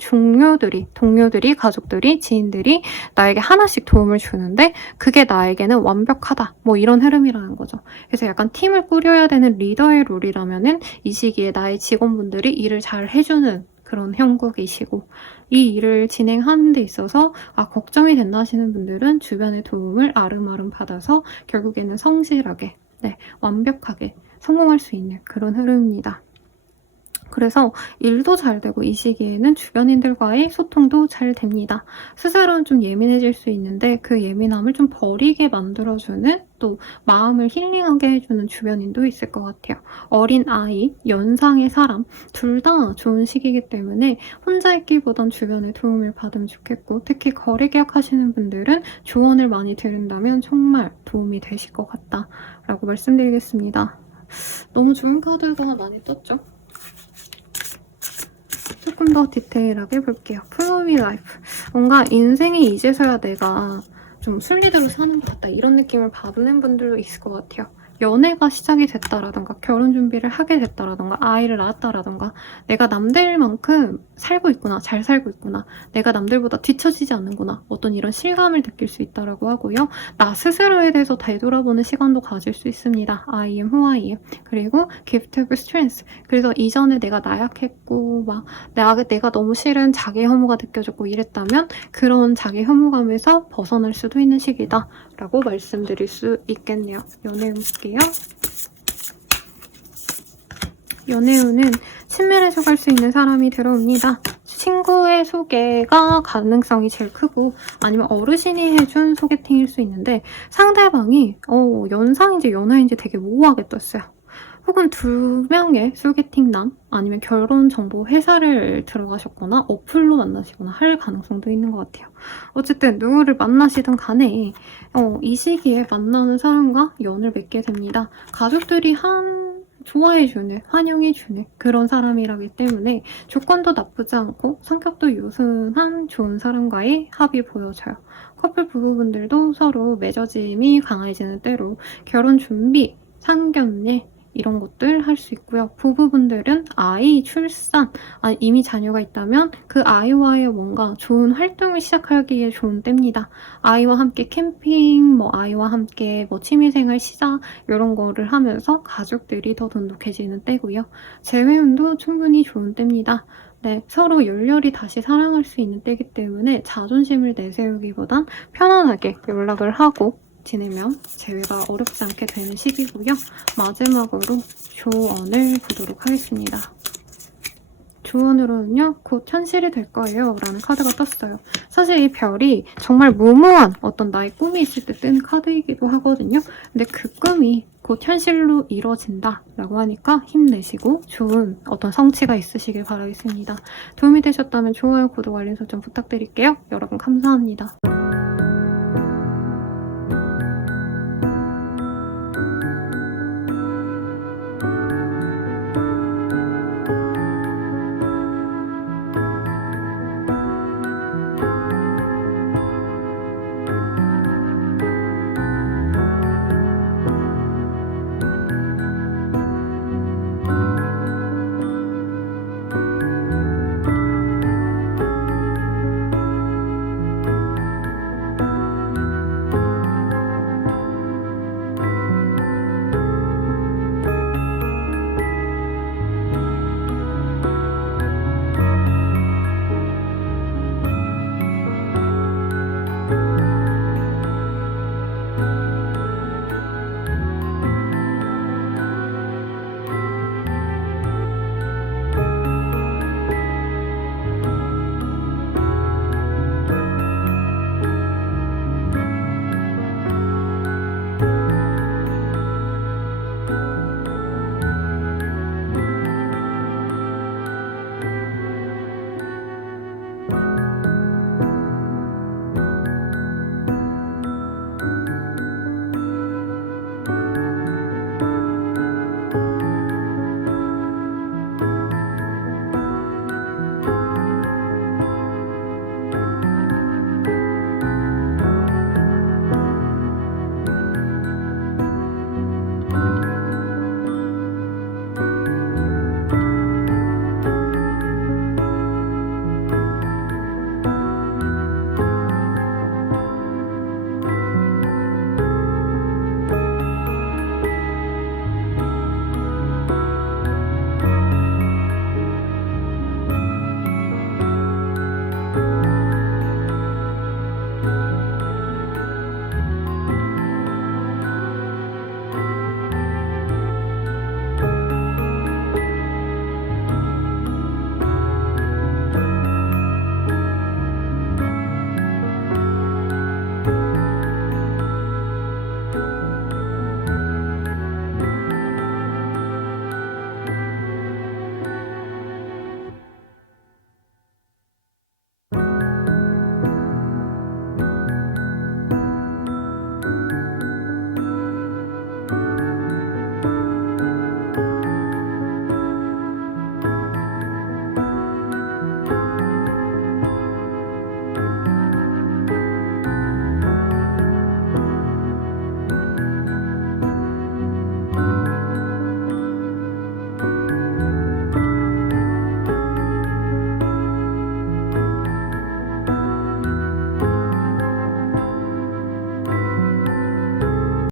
동료들이, 가족들이, 지인들이 나에게 하나씩 도움을 주는데 그게 나에게는 완벽하다. 이런 흐름이라는 거죠. 그래서 약간 팀을 꾸려야 되는 리더의 롤이라면은 이 시기에 나의 직원분들이 일을 잘 해주는 그런 형국이시고 이 일을 진행하는 데 있어서 걱정이 된다 하시는 분들은 주변의 도움을 아름아름 받아서 결국에는 성실하게, 완벽하게 성공할 수 있는 그런 흐름입니다. 그래서 일도 잘 되고 이 시기에는 주변인들과의 소통도 잘 됩니다. 스스로는 좀 예민해질 수 있는데 그 예민함을 좀 버리게 만들어주는 또 마음을 힐링하게 해주는 주변인도 있을 것 같아요. 어린 아이, 연상의 사람 둘 다 좋은 시기이기 때문에 혼자 있기보단 주변의 도움을 받으면 좋겠고 특히 거래 계약하시는 분들은 조언을 많이 들은다면 정말 도움이 되실 것 같다라고 말씀드리겠습니다. 너무 좋은 카드가 많이 떴죠? 조금 더 디테일하게 볼게요. 플로우 라이프. 뭔가 인생이 이제서야 내가 좀 순리대로 사는 것 같다. 이런 느낌을 받는 분들도 있을 것 같아요. 연애가 시작이 됐다라던가 결혼 준비를 하게 됐다라던가 아이를 낳았다라던가 내가 남들만큼 살고 있구나, 잘 살고 있구나, 내가 남들보다 뒤처지지 않는구나 어떤 이런 실감을 느낄 수 있다라고 하고요. 나 스스로에 대해서 되돌아보는 시간도 가질 수 있습니다. I am who I am. 그리고 gift of strength. 그래서 이전에 내가 나약했고 내가 너무 싫은 자기 혐오가 느껴졌고 이랬다면 그런 자기 혐오감에서 벗어날 수도 있는 시기다 라고 말씀드릴 수 있겠네요. 연애 볼게요. 연애운은 친밀해져 갈 수 있는 사람이 들어옵니다. 친구의 소개가 가능성이 제일 크고 아니면 어르신이 해준 소개팅일 수 있는데 상대방이 연상인지 연하인지 되게 모호하게 떴어요. 혹은 2명의 소개팅남 아니면 결혼정보 회사를 들어가셨거나 어플로 만나시거나 할 가능성도 있는 것 같아요. 어쨌든 누구를 만나시든 간에 이 시기에 만나는 사람과 연을 맺게 됩니다. 가족들이 좋아해주는, 환영해주는 그런 사람이라기 때문에 조건도 나쁘지 않고 성격도 요순한 좋은 사람과의 합이 보여져요. 커플 부부분들도 서로 맺어짐이 강해지는 때로 결혼 준비, 상견례 이런 것들 할 수 있고요. 부부분들은 아이, 출산, 이미 자녀가 있다면 그 아이와의 뭔가 좋은 활동을 시작하기에 좋은 때입니다. 아이와 함께 캠핑, 아이와 함께 취미생활 시작 이런 거를 하면서 가족들이 더 돈독해지는 때고요. 재회운도 충분히 좋은 때입니다. 네, 서로 열렬히 다시 사랑할 수 있는 때이기 때문에 자존심을 내세우기보단 편안하게 연락을 하고 지내면 재회가 어렵지 않게 되는 시기고요. 마지막으로 조언을 보도록 하겠습니다. 조언으로는요. 곧 현실이 될 거예요. 라는 카드가 떴어요. 사실 이 별이 정말 무모한 어떤 나의 꿈이 있을 때 뜨는 카드이기도 하거든요. 근데 그 꿈이 곧 현실로 이루어진다 라고 하니까 힘내시고 좋은 어떤 성취가 있으시길 바라겠습니다. 도움이 되셨다면 좋아요, 구독, 알림 설정 부탁드릴게요. 여러분 감사합니다.